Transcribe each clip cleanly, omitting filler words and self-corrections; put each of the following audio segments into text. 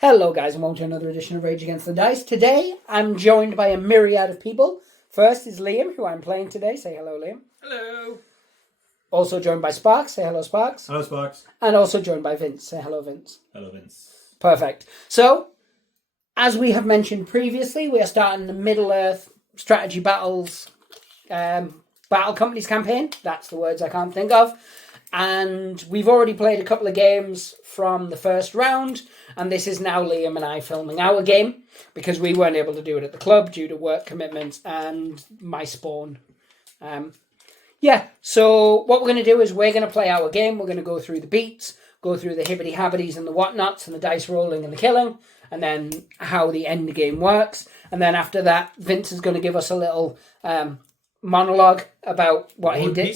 Hello guys and welcome to another edition of Rage Against the Dice. Today I'm joined by a myriad of people. First is Liam, who I'm playing today. Say hello, Liam. Hello. Also joined by Sparks. Say hello, Sparks. Hello, Sparks. And also joined by Vince. Say hello, Vince. Hello, Vince. Perfect. So, as we have mentioned previously, we are starting the Middle-earth Strategy Battles Battle Companies campaign. That's the words I can't think of. And we've already played a couple of games from the first round, and this is now Liam and I filming our game because we weren't able to do it at the club due to work commitments and my spawn. So what we're going to do is we're going to play our game. We're going to go through the beats, go through the hibbity-habbities and the whatnots and the dice rolling and the killing, and then how the end game works. And then after that, Vince is going to give us a little monologue about what he did.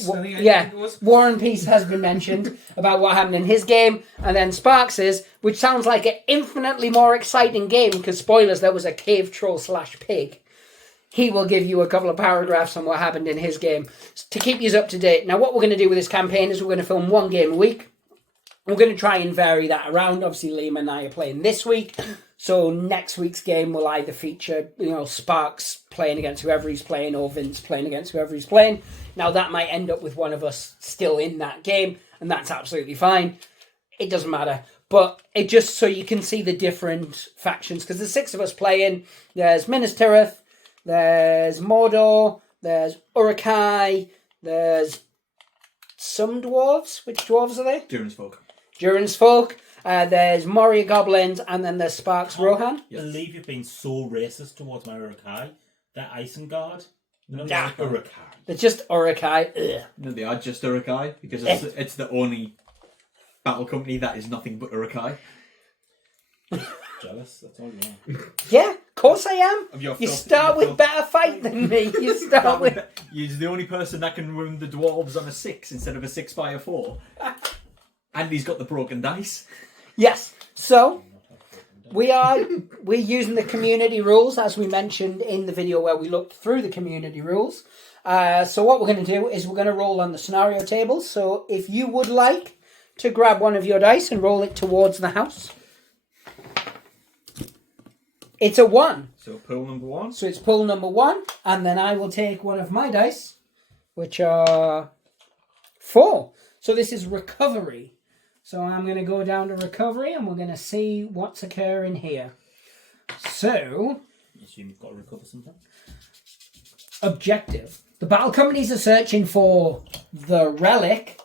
War and Peace has been mentioned about what happened in his game, and then Sparks's, which sounds like an infinitely more exciting game because spoilers, there was a cave troll / pig. He will give you a couple of paragraphs on what happened in his game to keep you up to date. Now, what we're going to do with this campaign is we're going to film one game a week. We're going to try and vary that around. Obviously, Liam and I are playing this week. So next week's game will either feature, Sparks playing against whoever he's playing or Vince playing against whoever he's playing. Now, that might end up with one of us still in that game, and that's absolutely fine. It doesn't matter. But it just so you can see the different factions, because there's 6 of us playing. There's Minas Tirith, there's Mordor, there's Uruk-hai, there's some dwarves. Which dwarves are they? Durin's folk. There's Moria Goblins, and then there's Sparks Rohan. I believe you've been so racist towards my Uruk-hai. They're Isengard. Nah. Like Uruk-hai. They're just Uruk-hai. Ugh. No, they are just Uruk-hai, because it's the only battle company that is nothing but Uruk-hai. Jealous, that's all you want. Yeah, of course I am. You start with better fight than me. You start with... You're the only person that can run the dwarves on a 6 instead of a 6 by a 4. And he's got the broken dice. Yes, so we're using the community rules as we mentioned in the video where we looked through the community rules. So what we're going to do is we're going to roll on the scenario table. So if you would like to grab one of your dice and roll it towards the house. It's a 1. So pool number 1. So it's pool number 1, and then I will take one of my dice, which are 4. So this is recovery. So I'm going to go down to recovery and we're going to see what's occurring here. So, You assume you've got to recover something? Objective. The battle companies are searching for the relic,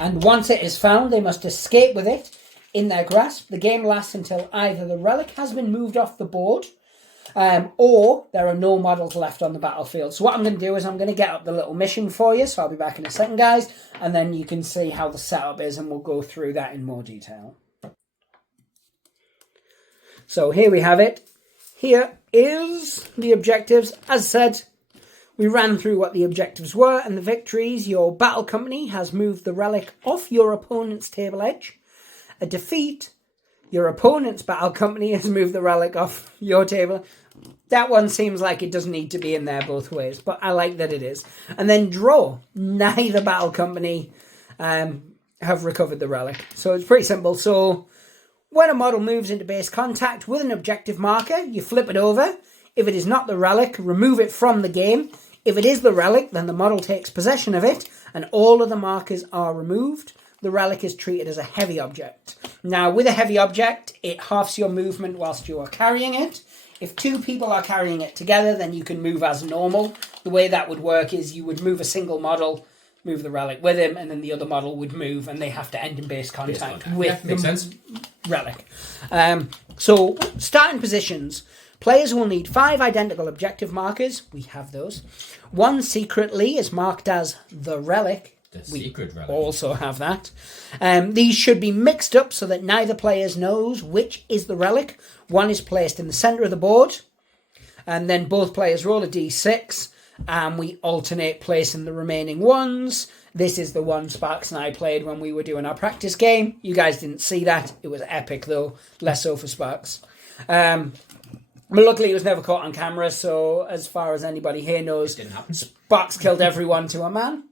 and once it is found, they must escape with it in their grasp. The game lasts until either the relic has been moved off the board, or there are no models left on the battlefield. So what I'm going to do is I'm going to get up the little mission for you, so I'll be back in a second, guys, and then you can see how the setup is, and we'll go through that in more detail. So here we have it. Here is the objectives. As said, we ran through what the objectives were and the victories. Your battle company has moved the relic off your opponent's table edge. A defeat, your opponent's battle company has moved the relic off your table. That one seems like it doesn't need to be in there both ways, but I like that it is. And then draw. Neither battle company have recovered the relic. So it's pretty simple. So when a model moves into base contact with an objective marker, you flip it over. If it is not the relic, remove it from the game. If it is the relic, then the model takes possession of it, and all of the markers are removed. The relic is treated as a heavy object. Now, with a heavy object, it halves your movement whilst you are carrying it. If 2 people are carrying it together, then you can move as normal. The way that would work is you would move a single model, move the relic with him, and then the other model would move, and they have to end in base contact with the relic. So, starting positions. Players will need 5 identical objective markers. We have those. 1 secretly is marked as the relic. We also have that. These should be mixed up so that neither player knows which is the relic. 1 is placed in the centre of the board, and then both players roll a d6, and we alternate placing the remaining ones. This is the one Sparks and I played when we were doing our practice game. You guys didn't see that. It was epic, though. Less so for Sparks. But luckily it was never caught on camera, so as far as anybody here knows, Sparks killed everyone to a man.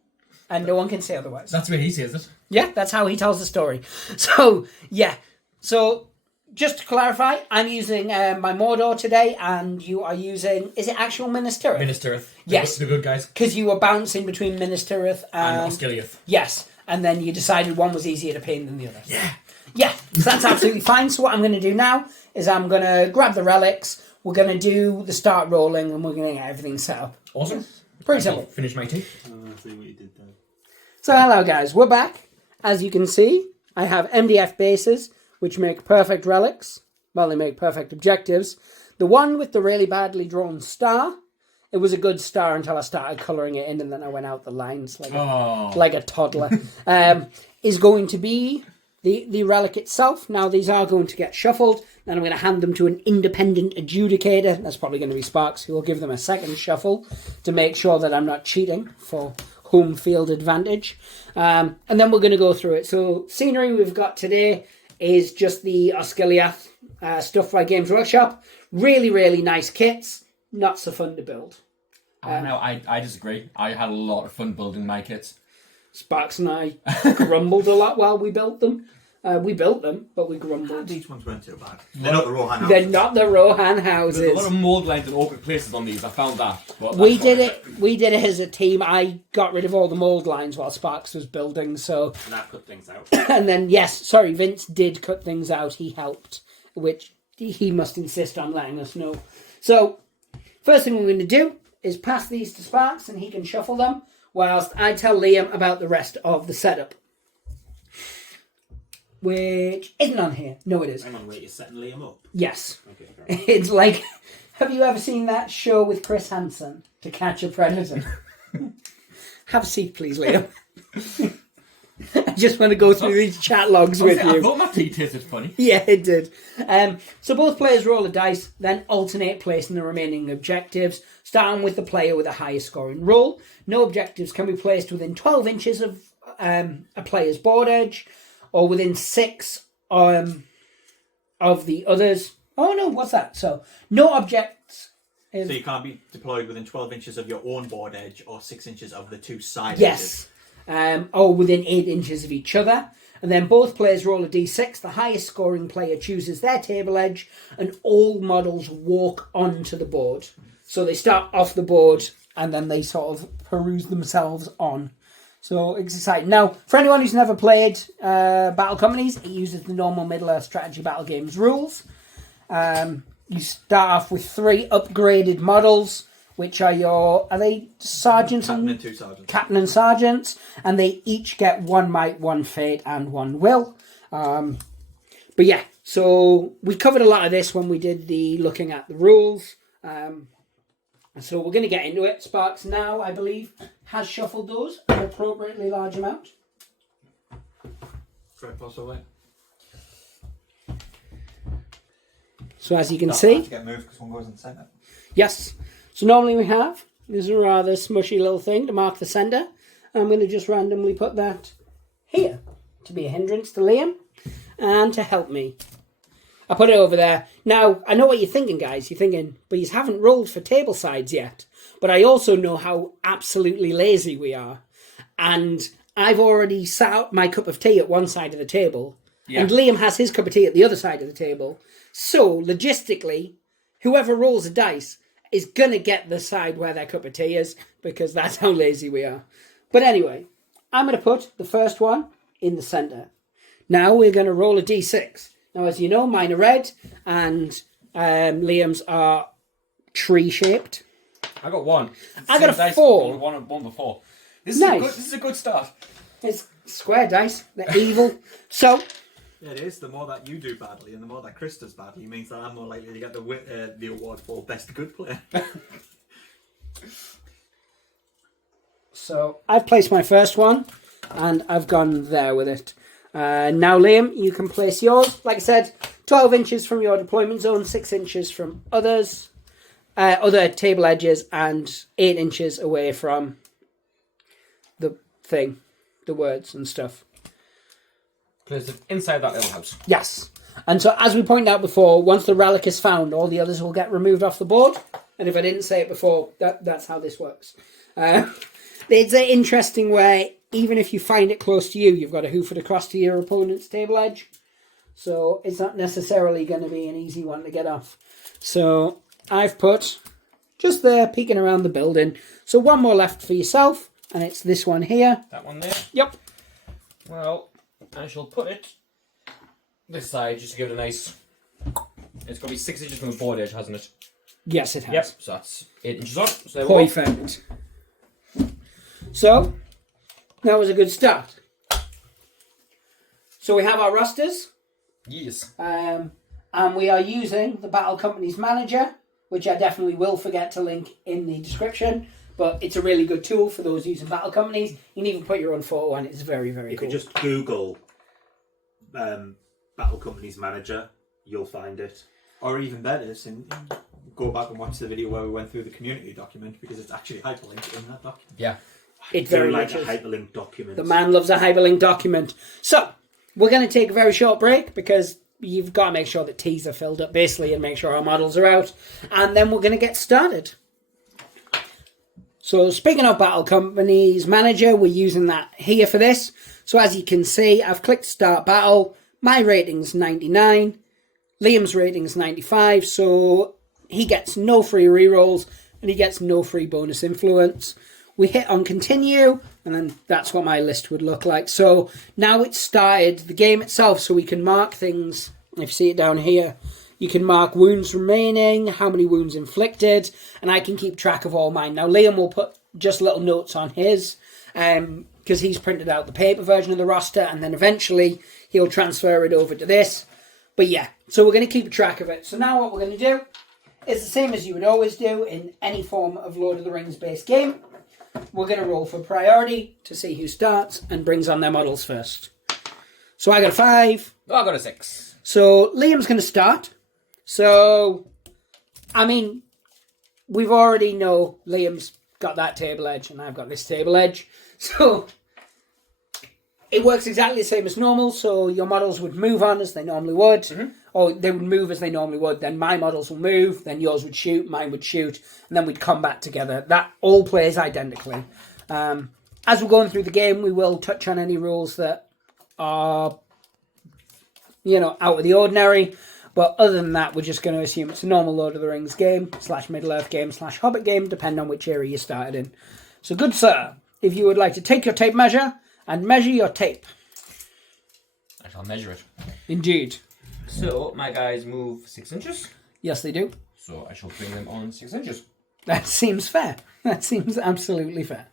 And no one can say otherwise. That's where he says it. Yeah, that's how he tells the story. So, yeah. So, just to clarify, I'm using my Mordor today, and you are using... Is it actual Minas Tirith? Minas Tirith. Yes. The good guys. Because you were bouncing between Minas Tirith And Osgiliath. Yes, and then you decided one was easier to paint than the other. Yeah. Yeah, so that's absolutely fine. So what I'm going to do now is I'm going to grab the relics, we're going to do the start rolling, and we're going to get everything set up. Awesome. Pretty simple. Finish my tea. See what you did there. So hello guys, we're back. As you can see, I have MDF bases, which make perfect relics. Well, they make perfect objectives. The one with the really badly drawn star, it was a good star until I started colouring it in, and then I went out the lines like a toddler, is going to be the relic itself. Now, these are going to get shuffled, and I'm going to hand them to an independent adjudicator. That's probably going to be Sparks, who will give them a second shuffle to make sure that I'm not cheating for home field advantage. And then we're going to go through it. So, scenery we've got today is just the Osgiliath stuff by Games Workshop. Really, really nice kits. Not so fun to build. No, I disagree. I had a lot of fun building my kits. Sparks and I grumbled a lot while we built them. We built them, but we grumbled. These ones weren't too bad. They're not the Rohan houses. They're not the Rohan houses. There's a lot of mould lines and awkward places on these. I found that. But We did it as a team. I got rid of all the mould lines while Sparks was building. So, And that put things out. and then Vince did cut things out. He helped, which he must insist on letting us know. So, first thing we're going to do is pass these to Sparks, and he can shuffle them, whilst I tell Liam about the rest of the setup. Which isn't on here. No, it is. Hang on, wait, you're setting Liam up. Yes. Okay, It's like, have you ever seen that show with Chris Hansen, To Catch a Predator? Have a seat, please, Liam. I just want to go through these chat logs with I you. thought my tea tasted funny. Yeah, it did. So both players roll a dice, then alternate placing the remaining objectives, starting with the player with the highest scoring roll. No objectives can be placed within 12 inches of a player's board edge, or within 6 of the others. Oh no, what's that? So, no objects. So you can't be deployed within 12 inches of your own board edge or 6 inches of the two side edges. Yes. Or within 8 inches of each other. And then both players roll a d6. The highest scoring player chooses their table edge, and all models walk onto the board. So they start off the board, and then they sort of peruse themselves on. So it's exciting. Now, for anyone who's never played Battle Companies, it uses the normal Middle-earth strategy battle games rules. You start off with 3 upgraded models, which are they sergeants? Captain and 2 sergeants. Captain and sergeants, and they each get 1 might, 1 fate, and 1 will. But yeah, so we covered a lot of this when we did the looking at the rules. So we're going to get into it. Sparks now, I believe, has shuffled those an appropriately large amount. Very possibly. So as you can Not see, hard to get moved because one goes in the centre. yes. So normally we have this a rather smushy little thing to mark the sender. I'm going to just randomly put that here to be a hindrance to Liam and to help me. I put it over there. Now, I know what you're thinking, guys. You're thinking, but you haven't rolled for table sides yet. But I also know how absolutely lazy we are. And I've already sat out my cup of tea at one side of the table. Yeah. And Liam has his cup of tea at the other side of the table. So, logistically, whoever rolls a dice is going to get the side where their cup of tea is, because that's how lazy we are. But anyway, I'm going to put the first one in the centre. Now we're going to roll a d6. Now, as you know, mine are red, and Liam's are tree-shaped. I got 1. I got a Dice, 4. One before. This Nice. is a good start. It's square dice. They're evil. So, Yeah, it is. The more that you do badly and the more that Chris does badly means that I'm more likely to get the award for best good player. So I've placed my first one, and I've gone there with it. Now, Liam, you can place yours. Like I said, 12 inches from your deployment zone, 6 inches from other table edges, and 8 inches away from the thing, the words and stuff. Place it inside that little house. Yes. And so, as we pointed out before, once the relic is found, all the others will get removed off the board. And if I didn't say it before, that's how this works. It's an interesting way, even if you find it close to you, you've got to hoof it across to your opponent's table edge. So it's not necessarily going to be an easy one to get off. So I've put just there, peeking around the building. So one more left for yourself, and it's this one here. That one there? Yep. Well, I shall put it this side just to give it a nice... It's got to be 6 inches from the board edge, hasn't it? Yes, it has. Yep, so that's 8 inches on. So there we go. Perfect. So, that was a good start. So we have our rosters. Yes. And we are using the Battle Company's Manager, which I definitely will forget to link in the description. But it's a really good tool for those using Battle Companies. You can even put your own photo on it. It's very, very cool. If you just Google Battle Company's Manager, you'll find it. Or even better, go back and watch the video where we went through the community document, because it's actually hyperlinked in that document. Yeah. It very like much a is. hyperlink document. The man loves a hyperlink document. So, we're going to take a very short break because you've got to make sure that T's are filled up, basically, and make sure our models are out. And then we're going to get started. So, speaking of Battle Company's Manager, we're using that here for this. So, as you can see, I've clicked Start Battle. My rating's 99. Liam's rating's 95. So, he gets no free rerolls and he gets no free bonus influence. We hit on continue, and then that's what my list would look like. So now it's started the game itself, so we can mark things. If you see it down here, you can mark wounds remaining, how many wounds inflicted, and I can keep track of all mine. Now Liam will put just little notes on his, because he's printed out the paper version of the roster, and then eventually he'll transfer it over to this. But yeah, so we're going to keep track of it. So now what we're going to do is the same as you would always do in any form of Lord of the Rings based game. We're going to roll for priority to see who starts and brings on their models first. So I got a 5. Oh, I got a 6. So Liam's going to start. So, I mean, we've already know Liam's got that table edge and I've got this table edge. So it works exactly the same as normal. So your models would move on as they normally would. Mm-hmm. Or they would move as they normally would. Then my models will move. Then yours would shoot. Mine would shoot. And then we'd combat together. That all plays identically. As we're going through the game, we will touch on any rules that are, out of the ordinary. But other than that, we're just going to assume it's a normal Lord of the Rings game, / Middle-earth game, / Hobbit game, depending on which area you started in. So good sir, if you would like to take your tape measure and measure your tape. I shall measure it. Indeed. So, my guys move 6 inches. Yes, they do. So, I shall bring them on 6 inches. That seems fair. That seems absolutely fair.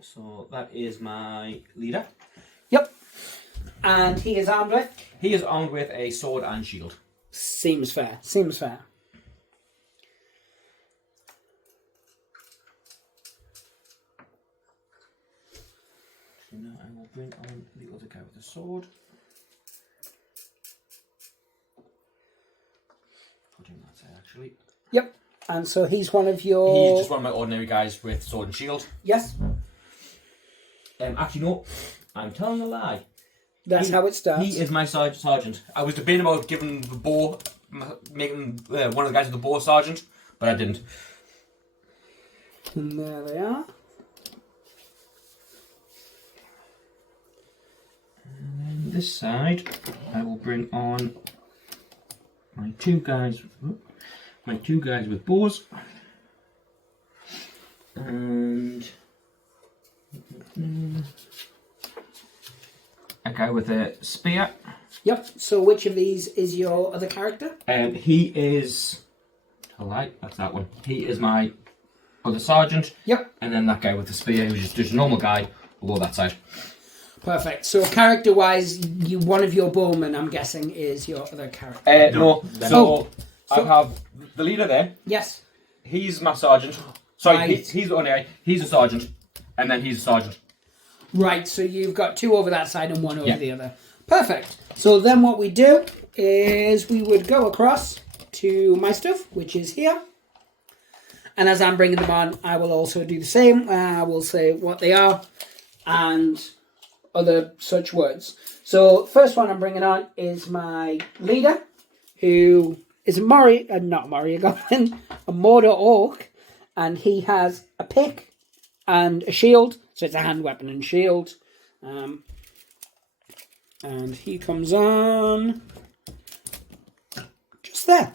So, that is my leader. Yep. And he is armed with? He is armed with a sword and shield. Seems fair. Seems fair. So now I will bring on the other guy with the sword. Putting that there, actually. Yep. And so he's one of your... He's just one of my ordinary guys with sword and shield. Yes. Actually, no. I'm telling a lie. That's how it starts. He is my sergeant. I was debating about giving the bow, making one of the guys with the bow sergeant, but I didn't. And there they are. And then this side, I will bring on my two guys with bows, and a guy with a spear. Yep. So which of these is your other character? He is... Alright, that's that one. He is my other sergeant. Yep. And then that guy with the spear, who's just a normal guy, will go that side. Perfect. So character-wise, one of your bowmen, I'm guessing, is your other character. No. So I have the leader there. Yes. He's my sergeant. Sorry, Right. he's the only guy. He's a sergeant. And then he's a sergeant. Right, so you've got 2 over that side and 1 over the other. Perfect. So then what we do is we would go across to my stuff, which is here. And as I'm bringing them on, I will also do the same. I will say what they are and other such words. So first one I'm bringing on is my leader, who is a Goblin, a Mordor Orc, and he has a pick and a shield. So it's a hand weapon and shield. And he comes on just there.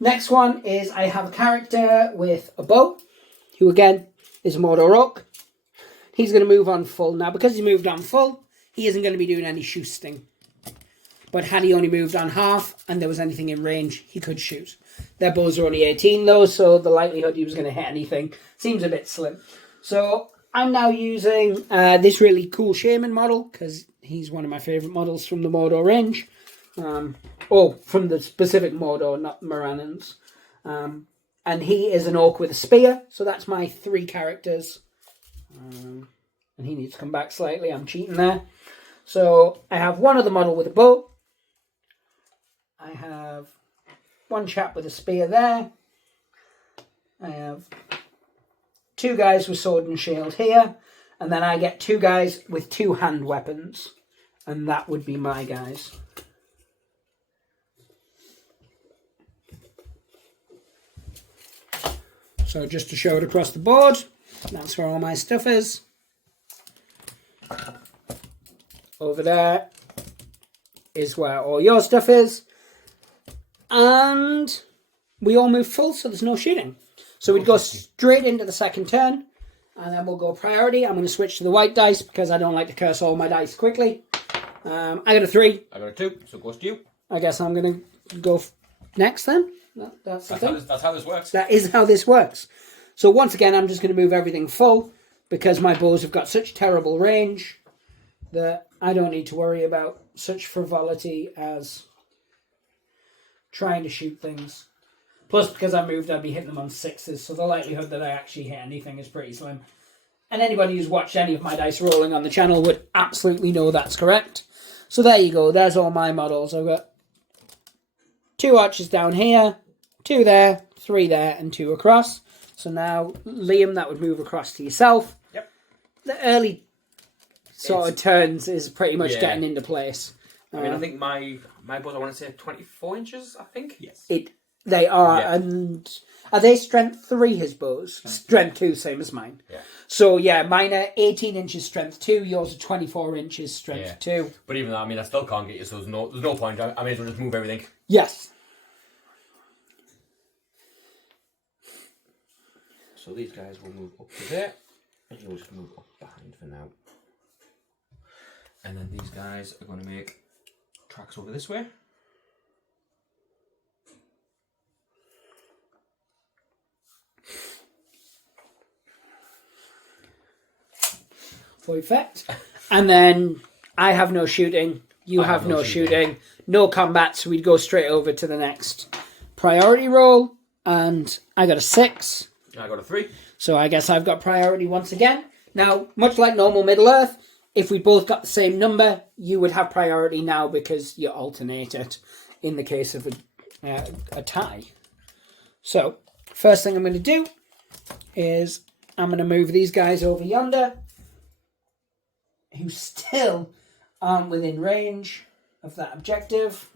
Next one is I have a character with a bow, who again is a Mordor Orc. He's going to move on full. Now, because he's moved on full, he isn't going to be doing any shooting. But had he only moved on half and there was anything in range, he could shoot. Their bows are only 18 though, so the likelihood he was going to hit anything seems a bit slim. So I'm now using this really cool Shaman model, because he's one of my favourite models from the Mordor range. From the specific Mordor, not Morannon's. And he is an orc with a spear, so that's my 3 characters. And he needs to come back slightly, I'm cheating there. So I have one other model with a bow. I have one chap with a spear there. I have 2 guys with sword and shield here. And then I get 2 guys with 2 hand weapons. And that would be my guys. So just to show it across the board, that's where all my stuff is. Over there is where all your stuff is. And we all move full, so there's no shooting. So we'd go straight into the second turn, and then we'll go priority. I'm going to switch to the white dice because I don't like to curse all my dice quickly. I got a 3. I got a 2, so it goes to you. I guess I'm going to go next then. That's the thing. That's how this works. That is how this works. So once again, I'm just going to move everything full because my bows have got such terrible range that I don't need to worry about such frivolity as trying to shoot things. Plus, because I moved, I'd be hitting them on 6s, so the likelihood that I actually hit anything is pretty slim. And anybody who's watched any of my dice rolling on the channel would absolutely know that's correct. So there you go, there's all my models. I've got 2 archers down here, 2 there, 3 there, and 2 across. So now, Liam, that would move across to yourself. Yep. The early sort of turns is pretty much getting into place. I mean, I think my bows, I want to say 24 inches, I think. Yes. They are, Yeah. and are they strength 3, his bows? Strength 2, same as mine. Yeah. So yeah, mine are 18 inches strength 2, yours are 24 inches strength 2. But even that, I mean, I still can't get you, so there's no point. I may as well just move everything. Yes. So these guys will move up to there, and you'll just move up behind for now. And then these guys are going to make tracks over this way. For effect. And then I have no shooting, you have no shooting, no combat, so we'd go straight over to the next priority roll. And I got a 6. I got a 3. So I guess I've got priority once again. Now, much like normal Middle-earth, if we both got the same number, you would have priority now because you alternate it in the case of a tie. So, first thing I'm going to do is I'm going to move these guys over yonder, who still aren't within range of that objective.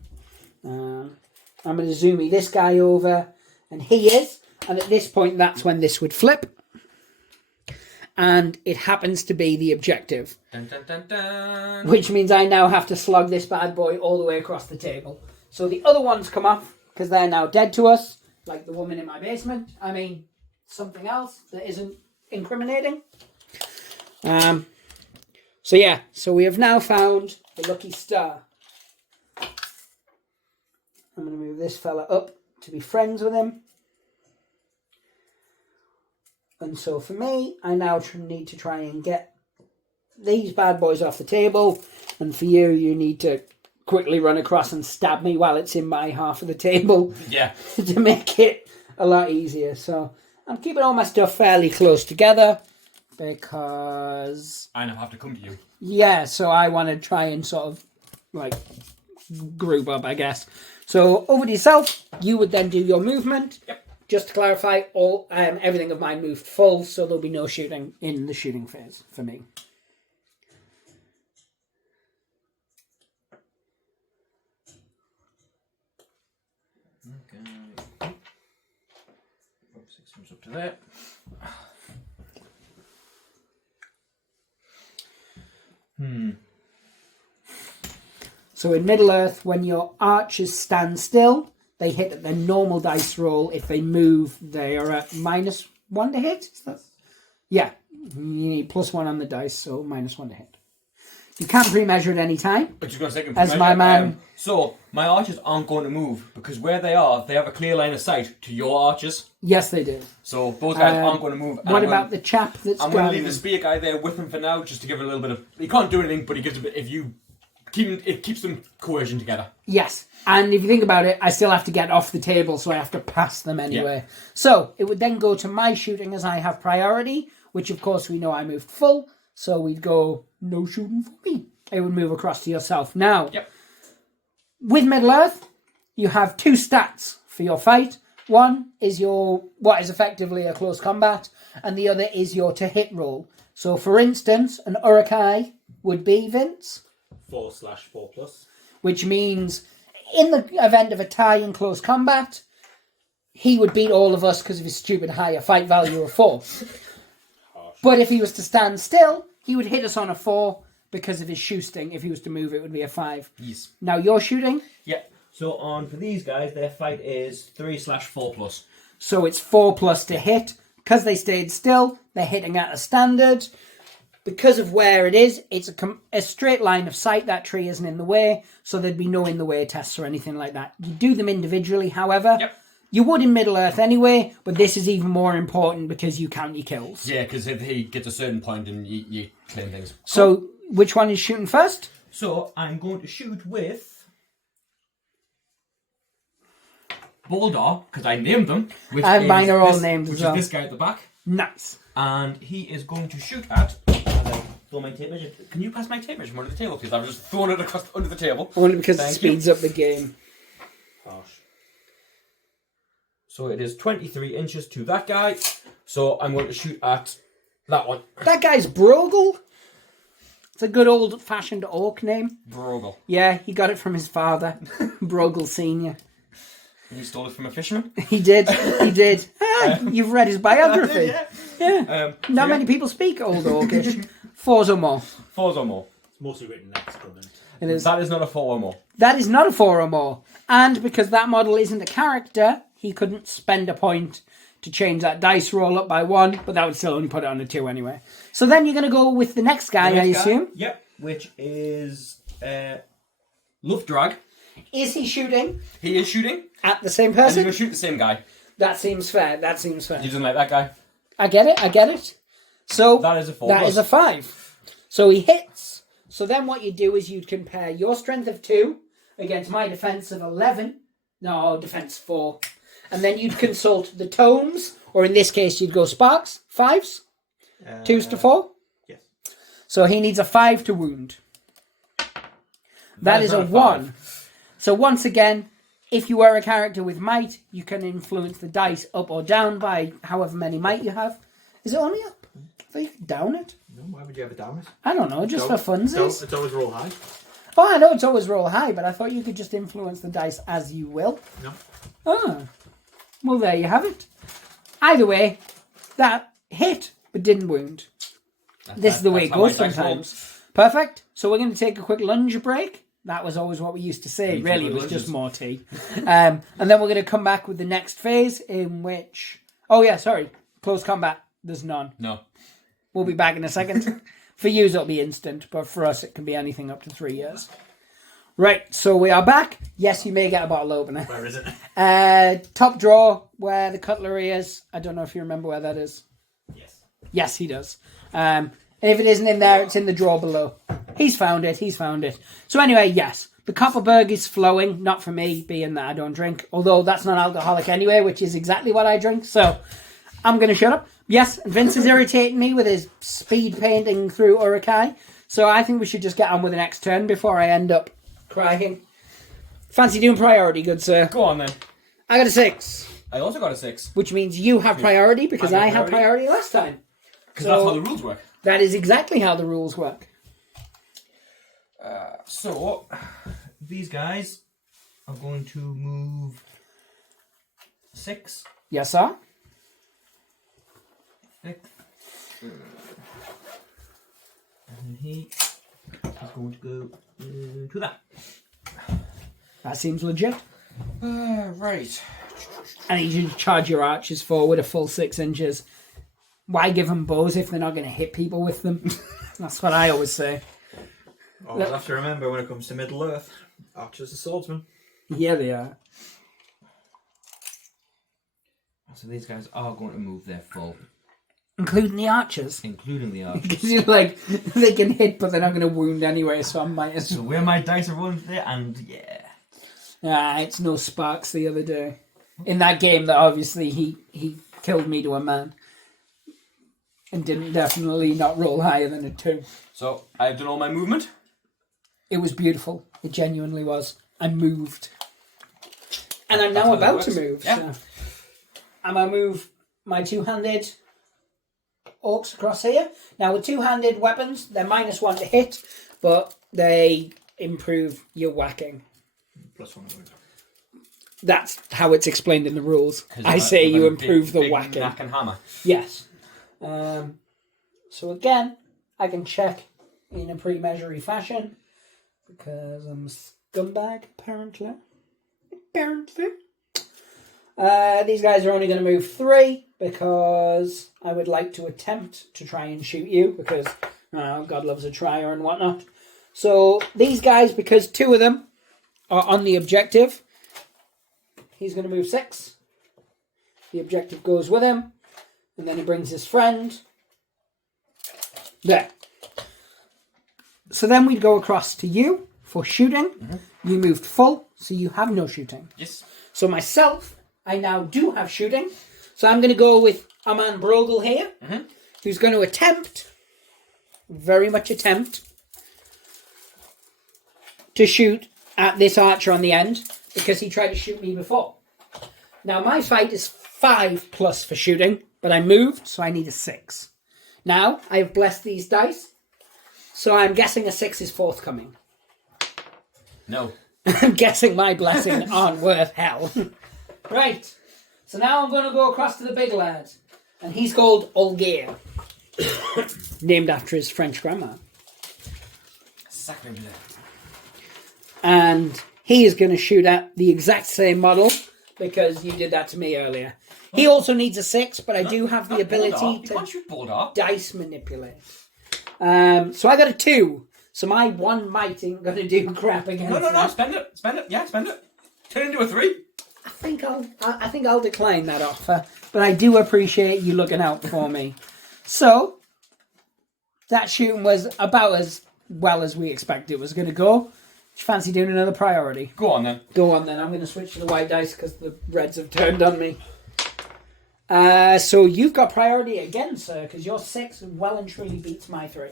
I'm going to zoomy this guy over, and he is. And at this point, that's when this would flip. And it happens to be the objective. Dun, dun, dun, dun. Which means I now have to slug this bad boy all the way across the table. So the other ones come off, because they're now dead to us. Like the woman in my basement. I mean, something else that isn't incriminating. So yeah, so we have now found the lucky star. I'm going to move this fella up to be friends with him. And so for me, I now need to try and get these bad boys off the table. And for you, you need to quickly run across and stab me while it's in my half of the table. Yeah. To make it a lot easier. So I'm keeping all my stuff fairly close together. Because I now have to come to you. yeah, so I want to try and sort of like group up, I guess. So over to yourself, you would then do your movement. Yep. Just to clarify, all everything of mine moved full, so there'll be no shooting in the shooting phase for me. Okay. 6 comes up to there. So in Middle-earth, when your archers stand still, they hit at their normal dice roll. If they move, they are at -1 to hit. Is that... Yeah, you need +1 on the dice, so -1 to hit. You can't pre-measure at any time. But you're going to take As my man... so, my archers aren't going to move, because where they are, they have a clear line of sight to your archers. Yes, they do. So, those guys aren't going to move. What about the chap that's I'm going to leave the spear guy there with him for now, just to give it a little bit of... He can't do anything, but he gives a bit... If you... It keeps them cohesion together. Yes, and if you think about it, I still have to get off the table, so I have to pass them anyway. Yeah. So, it would then go to my shooting as I have priority, which of course we know I moved full, so we'd go no shooting for me. It would move across to yourself. Now, with Middle-earth, you have 2 stats for your fight. One is your what is effectively a close combat, and the other is your to-hit roll. So, for instance, an Uruk-hai would be, Vince... 4/4+. Which means, in the event of a tie in close combat, he would beat all of us because of his stupid higher fight value of 4. But if he was to stand still, he would hit us on a 4 because of his shooting. If he was to move, it would be a 5. Yes. Now, you're shooting? Yeah. So, for these guys, their fight is 3/4+. So, it's 4+ to hit. Because they stayed still, they're hitting at a standard. Because of where it is, it's a straight line of sight. That tree isn't in the way, so there'd be no in the way tests or anything like that. You do them individually, however. Yep. You would in Middle-earth anyway, but this is even more important because you count your kills. Yeah, because if he gets a certain point and you claim things. So, which one is shooting first? So, I'm going to shoot with... Boldar, because I named them. Which And mine are all this, named as which well. Is this guy at the back. Nice. And he is going to shoot at... As I throw my tape measure. Can you pass my tape measure under the table, please? I've just thrown it across under the table. Only because Thank it speeds up the game. Harsh. So it is 23 inches to that guy. So I'm going to shoot at that one. That guy's Brogel. It's a good old-fashioned orc name. Brogel. Yeah, he got it from his father, Brogel Senior. You stole it from a fisherman? He did. He did. You've read his biography. Yeah. Not many people speak Old Orcish. 4s or more. 4s or more. It's mostly written excrement. It is. That is not a 4 or more. That is not a 4 or more. And because that model isn't a character, he couldn't spend a point to change that dice roll up by 1, but that would still only put it on a 2 anyway. So then you're going to go with the next guy, I assume? Yep. Which is Love Drag. Is he shooting? He is shooting. At the same And he's person? going to shoot the same guy. That seems fair. That seems fair. He doesn't like that guy. I get it. I get it. So That is a 4. that is a 5. So he hits. So then what you do is you'd compare your strength of 2 against my defense of 11. No, defense 4. And then you'd consult the tomes, or in this case you'd go sparks. 5s? 2s to 4? Yes. So he needs a 5 to wound. That is a not a 1. So once again, if you were a character with might, you can influence the dice up or down by however many might you have. Is it only up? I thought you could down it. No, why would you ever down it? I don't know, just for funsies. It's always roll high. Oh, I know it's always roll high, but I thought you could just influence the dice as you will. No. Oh. Well, there you have it. Either way, that hit, but didn't wound. This is the way it goes sometimes. Perfect. So we're going to take a quick lunch break. That was always what we used to say. Really, it was just more tea. And then we're going to come back with the next phase in which... Oh, yeah, sorry. Close combat. There's none. No. We'll be back in a second. For you, it'll be instant, but for us, it can be anything up to 3 years. Right, so we are back. Yes, you may get a bottle opener. Where is it? Top drawer, where the cutlery is. I don't know if you remember where that is. Yes. Yes, he does. And if it isn't in there, it's in the drawer below. He's found it. So anyway, yes. The Copperberg is flowing. Not for me, being that I don't drink. Although that's not alcoholic anyway, which is exactly what I drink. So I'm going to shut up. Yes, Vince is irritating me with his speed painting through Uruk-hai. So I think we should just get on with the next turn before I end up crying. Fancy doing priority, good sir? Go on then. I got a 6. I also got a 6. Which means you have priority because I had priority last time. Because that's how the rules work. That is exactly how the rules work. So, these guys are going to move 6. Yes, sir. 6. And he is going to go to that. That seems legit. Right. I need you to charge your archers forward a full 6 inches. Why give them bows if they're not going to hit people with them? That's what I always say. Always have to remember when it comes to Middle Earth, archers are swordsmen. Yeah, they are. So these guys are going to move their full, Including the archers. including the archers. Because you're like, they can hit, but they're not going to wound anyway, so I might as So well. where my dice are rolling today, and yeah. It's no sparks the other day. In that game that obviously he killed me to a man. And didn't definitely not roll higher than a 2. So I've done all my movement. It was beautiful. It genuinely was. I moved. And I'm That's now how that about to works. move. Yeah. So I'm going to move my two-handed orcs across here. Now, with two-handed weapons, they're -1 to hit, but they improve your whacking. +1 wound. That's how it's explained in the rules. I say you improve the big whacking. knack and hammer. Yes. So again, I can check in a pre-measury fashion because I'm a scumbag, apparently. These guys are only going to move 3 because I would like to attempt to try and shoot you because God loves a trier and whatnot. So these guys, because 2 of them are on the objective, he's going to move 6. The objective goes with him. And then he brings his friend. There. So then we'd go across to you for shooting. You moved full, so you have no shooting. Yes. So myself, I now do have shooting. So I'm going to go with Aman Brogel here, who's going to attempt, very much attempt, to shoot at this archer on the end, because he tried to shoot me before. Now my fight is 5+ for shooting, but I moved, so I need a 6. Now, I have blessed these dice, so I'm guessing a 6 is forthcoming. No. I'm guessing my blessing aren't worth hell. Right, so now I'm going to go across to the big lad, and he's called Olgier, named after his French grandma. Sacre bleu. And he is going to shoot at the exact same model, because you did that to me earlier. He also needs a 6, but I do have the ability to Can't you Bulldog? dice manipulate. So I got a 2. So my 1 might ain't going to do crap against No. that. Spend it. Spend it. Yeah, spend it. Turn it into a 3. I think I'll decline that offer, but I do appreciate you looking out for me. So that shooting was about as well as we expected it was going to go. Do you fancy doing another priority? Go on then. Go on then. I'm going to switch to the white dice because the reds have turned on me. So you've got priority again, sir, because your 6 well and truly beats my 3.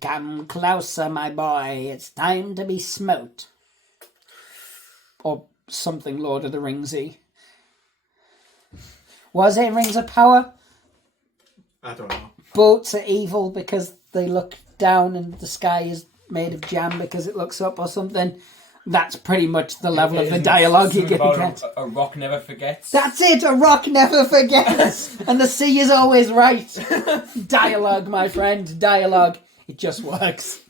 Come closer, my boy. It's time to be smote. Or something Lord of the Ringsy. Was it Rings of Power? I don't know. Boats are evil because they look down and the sky is made of jam because it looks up or something. That's pretty much the level of the dialogue you're going to get. A rock never forgets. That's it, a rock never forgets. And the sea is always right. Dialogue, my friend, dialogue. It just works.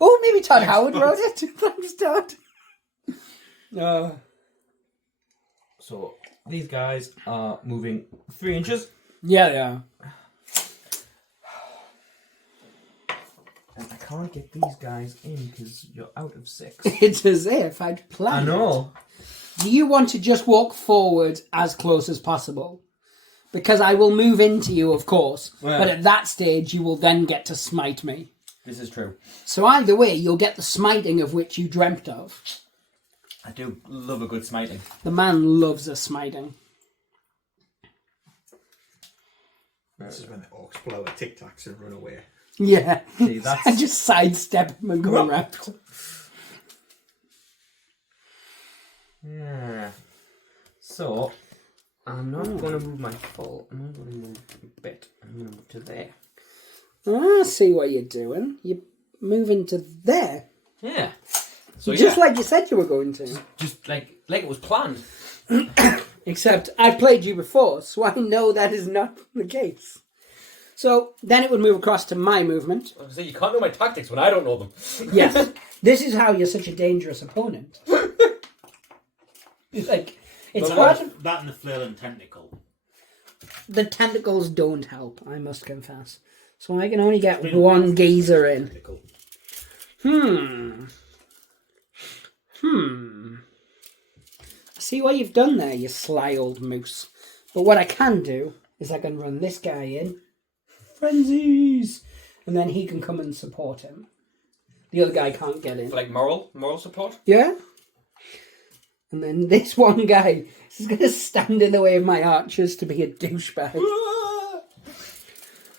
Oh, maybe Todd Howard wrote it. Thanks, Todd. No. So these guys are moving 3 inches. Yeah, they are. And I can't get these guys in because you're out of 6. It's as if I'd planned. I know. Do you want to just walk forward as close as possible? Because I will move into you, of course. Yeah. But at that stage, you will then get to smite me. This is true. So either way, you'll get the smiting of which you dreamt of. I do love a good smiting. The man loves a smiting. This is when the orcs blow at Tic Tacs and run away. Yeah. See, that's- I just sidestep him and go around. Yeah. So, I'm not going to move my full. I'm not going to move a bit. I'm going to move to there. I see what you're doing. You're moving to there. Yeah. So Just like you said you were going to. just like it was planned. Except I've played you before, so I know that is not the case. So then it would move across to my movement. So you can't know my tactics when I don't know them. Yes. This is how you're such a dangerous opponent. It's like, it's hard. That and the flailing tentacle. The tentacles don't help, I must confess. So I can only get one geezer in. Tentacle. I see what you've done there, you sly old moose. But what I can do is I can run this guy in. Frenzies! And then he can come and support him. The other guy can't get in. For like moral support? Yeah? And then this one guy is going to stand in the way of my archers to be a douchebag.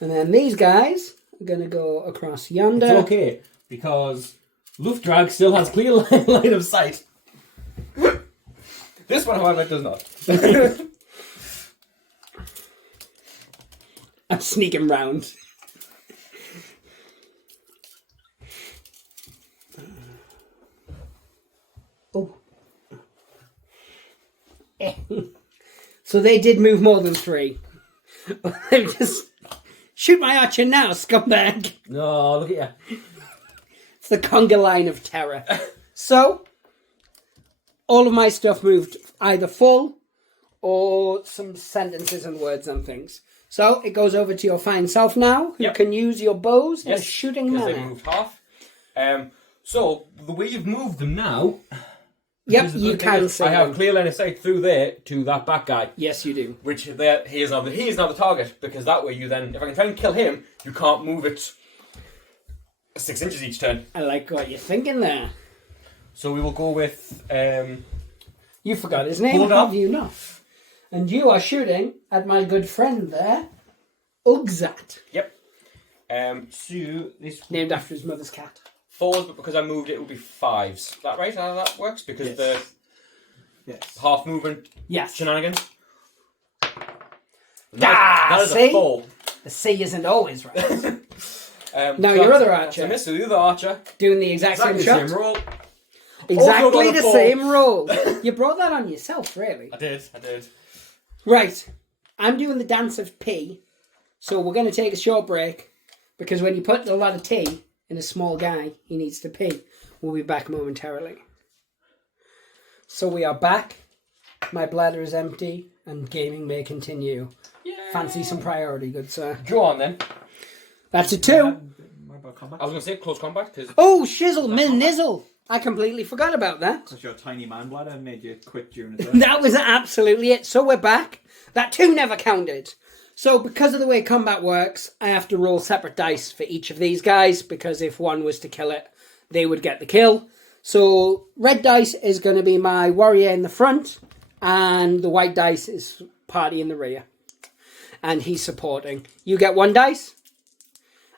And then these guys are going to go across yonder. It's okay, because Luftdrag still has clear line of sight. This one, however, does not. I'm sneaking round. Oh. So they did move more than 3. They just shoot my archer now, scumbag. No, look at you. It's the conga line of terror. So all of my stuff moved either full or some sentences and words and things. So it goes over to your fine self now, who can use your bows in a shooting because manner. they moved half. So the way you've moved them now. Yep, you can see I have them. clear line of sight through there to that back guy. Yes, you do. Which there he is now the target, because that way you then, if I can try and kill him, you can't move it 6 inches each turn. I like what you're thinking there. So we will go with You forgot his name, Hold on. have you not? And you are shooting at my good friend there, Ugzat. Yep. So this Named after his mother's cat. 4s, but because I moved it, will be 5s. Is that right? How that works? Because the Yes. half movement Yes. shenanigans. Ah, That is see? a 4. The C isn't always right. Now so your other that's archer. a miss. So the other archer. Doing the exact Exactly same the shot. same roll. Exactly Also got a the 4. same roll. You brought that on yourself, really. I did. Right. I'm doing the dance of P. So we're going to take a short break. Because when you put a lot of T in a small guy, he needs to pee. We'll be back momentarily. So we are back. My bladder is empty. And gaming may continue. Yay. Fancy some priority, good sir. Draw on then. That's a 2. I was going to say close combat because Oh, shizzle, min nizzle. I completely forgot about that. Because your tiny man bladder made you quit during the turn. That was absolutely it. So we're back. That 2 never counted. So because of the way combat works, I have to roll separate dice for each of these guys, because if one was to kill it, they would get the kill. So red dice is going to be my warrior in the front, and the white dice is party in the rear. And he's supporting. You get 1 dice.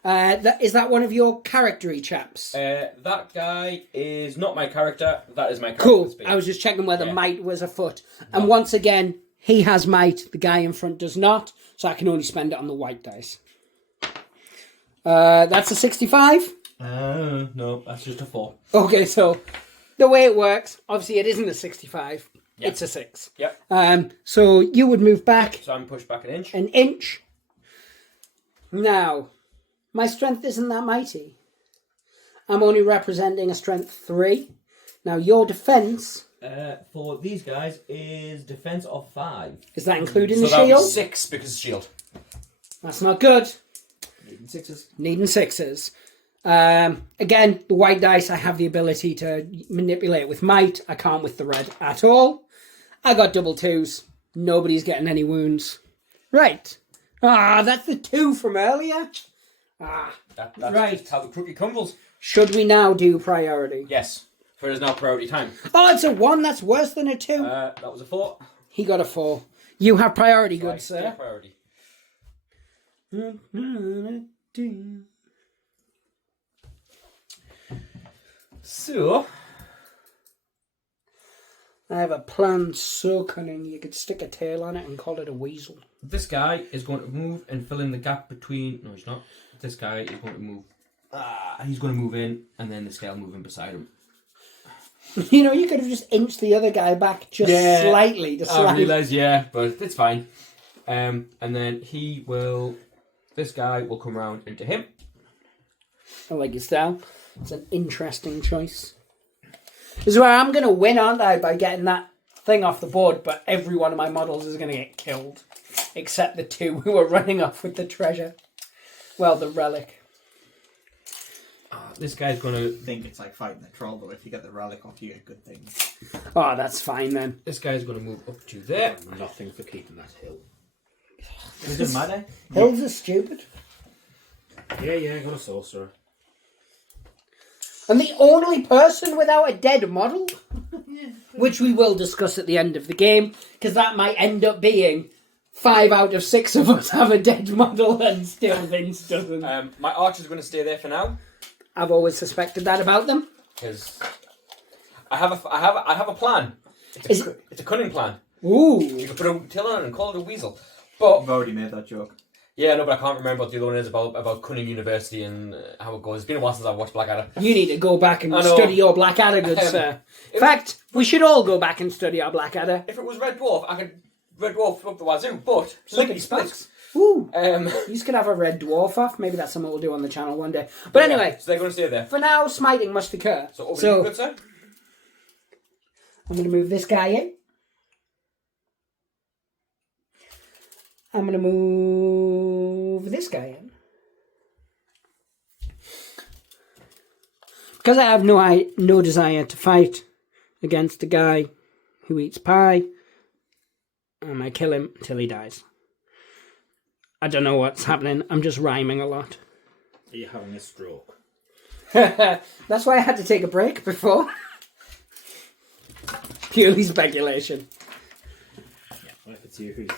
Is that one of your charactery chaps? that guy is not my character. That is my character. Cool. I was just checking whether might was a foot. And once again, he has might. The guy in front does not. So I can only spend it on the white dice. That's a 65. No, that's just a 4. Okay, so the way it works, obviously it isn't a 65. Yep. It's a 6. Yep. So you would move back So I'm pushed back an inch. an inch. Now, my strength isn't that mighty. I'm only representing a strength 3. Now, your defense, For these guys is defense of 5. is that including So the that would be shield? 6 because shield. That's not good. Needing 6s. Needing 6s. Again, the white dice, I have the ability to manipulate with might. I can't with the red at all. I got double 2s. Nobody's getting any wounds. Right. Ah, that's the 2 from earlier. That's Right. just how the cookie crumbles. Should we now do priority? Yes. For it is now priority time. Oh, it's a 1. That's worse than a 2. That was a 4. He got a 4. You have priority, good Right, sir. yeah, priority. So, I have a plan so cunning you could stick a tail on it and call it a weasel. this guy is going to move and fill in the gap between... No, he's not. This guy is going to move... he's going to move in, and then this guy will move in beside him. You know, you could have just inched the other guy back just slightly. To I realise, yeah, but it's fine. And then he will This guy will come round into him. I like your style. It's an interesting choice. This is where I'm going to win, aren't I, by getting that thing off the board, but every one of my models is going to get killed, except the two who are running off with the treasure. Well, the relic. This guy's going to... I think it's like fighting the troll, though. If you get the relic off, you get good things. Oh, that's fine then. This guy's going to move up to there. Nothing for keeping that hill. It doesn't matter. Hills are stupid. Yeah, I got a sorcerer. I'm the only person without a dead model, which we will discuss at the end of the game, because that might end up being 5 out of 6 of us have a dead model and still Vince doesn't. My archers are going to stay there for now. I've always suspected that about them. Because I have a plan. It's a cunning plan. Ooh. You can put a tail on it and call it a weasel. But I've already made that joke. yeah, no, but I can't remember what the other one is about Cunning University and how it goes. It's been a while since I've watched Blackadder. You need to go back and I know. study your Blackadder, good sir. In fact, we should all go back and study our Blackadder. If it was Red Dwarf, I could Red Dwarf up the wazoo, but Lickety split. splicks. Ooh. Um, You just could have a red dwarf off. Maybe that's something we'll do on the channel one day. But anyway, so they're going to stay there. for now, smiting must occur. So over to you, good sir. I'm going to move this guy in. I'm going to move this guy in. Because I have no desire to fight against a guy who eats pie, I'm going to kill him till he dies. I don't know what's happening. I'm just rhyming a lot. Are you having a stroke? That's why I had to take a break before. Purely speculation. Yeah. Well, if it's you who's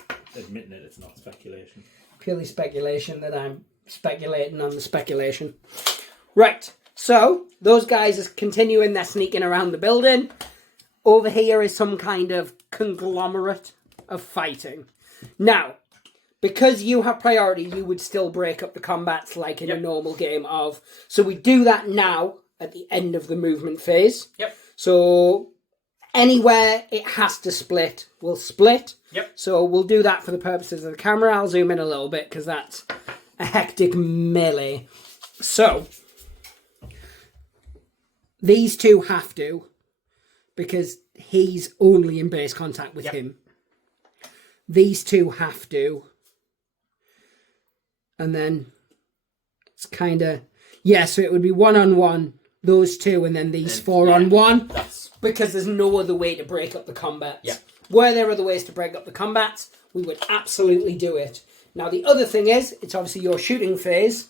admitting it, it's not speculation. Purely speculation that I'm speculating on the speculation. Right. So, those guys are continuing their sneaking around the building. Over here is some kind of conglomerate of fighting. Now, because you have priority, you would still break up the combats like in a normal game of... So we do that now at the end of the movement phase. Yep. So anywhere it has to split, we'll split. Yep. So we'll do that for the purposes of the camera. I'll zoom in a little bit because that's a hectic melee. So these two have to, because he's only in base contact with him. These two have to. And then it's kind of... Yeah, so it would be 1-on-1, those two, and then these 4-on-1. Because there's no other way to break up the combats. Yeah. Were there other ways to break up the combats, we would absolutely do it. Now, the other thing is, it's obviously your shooting phase.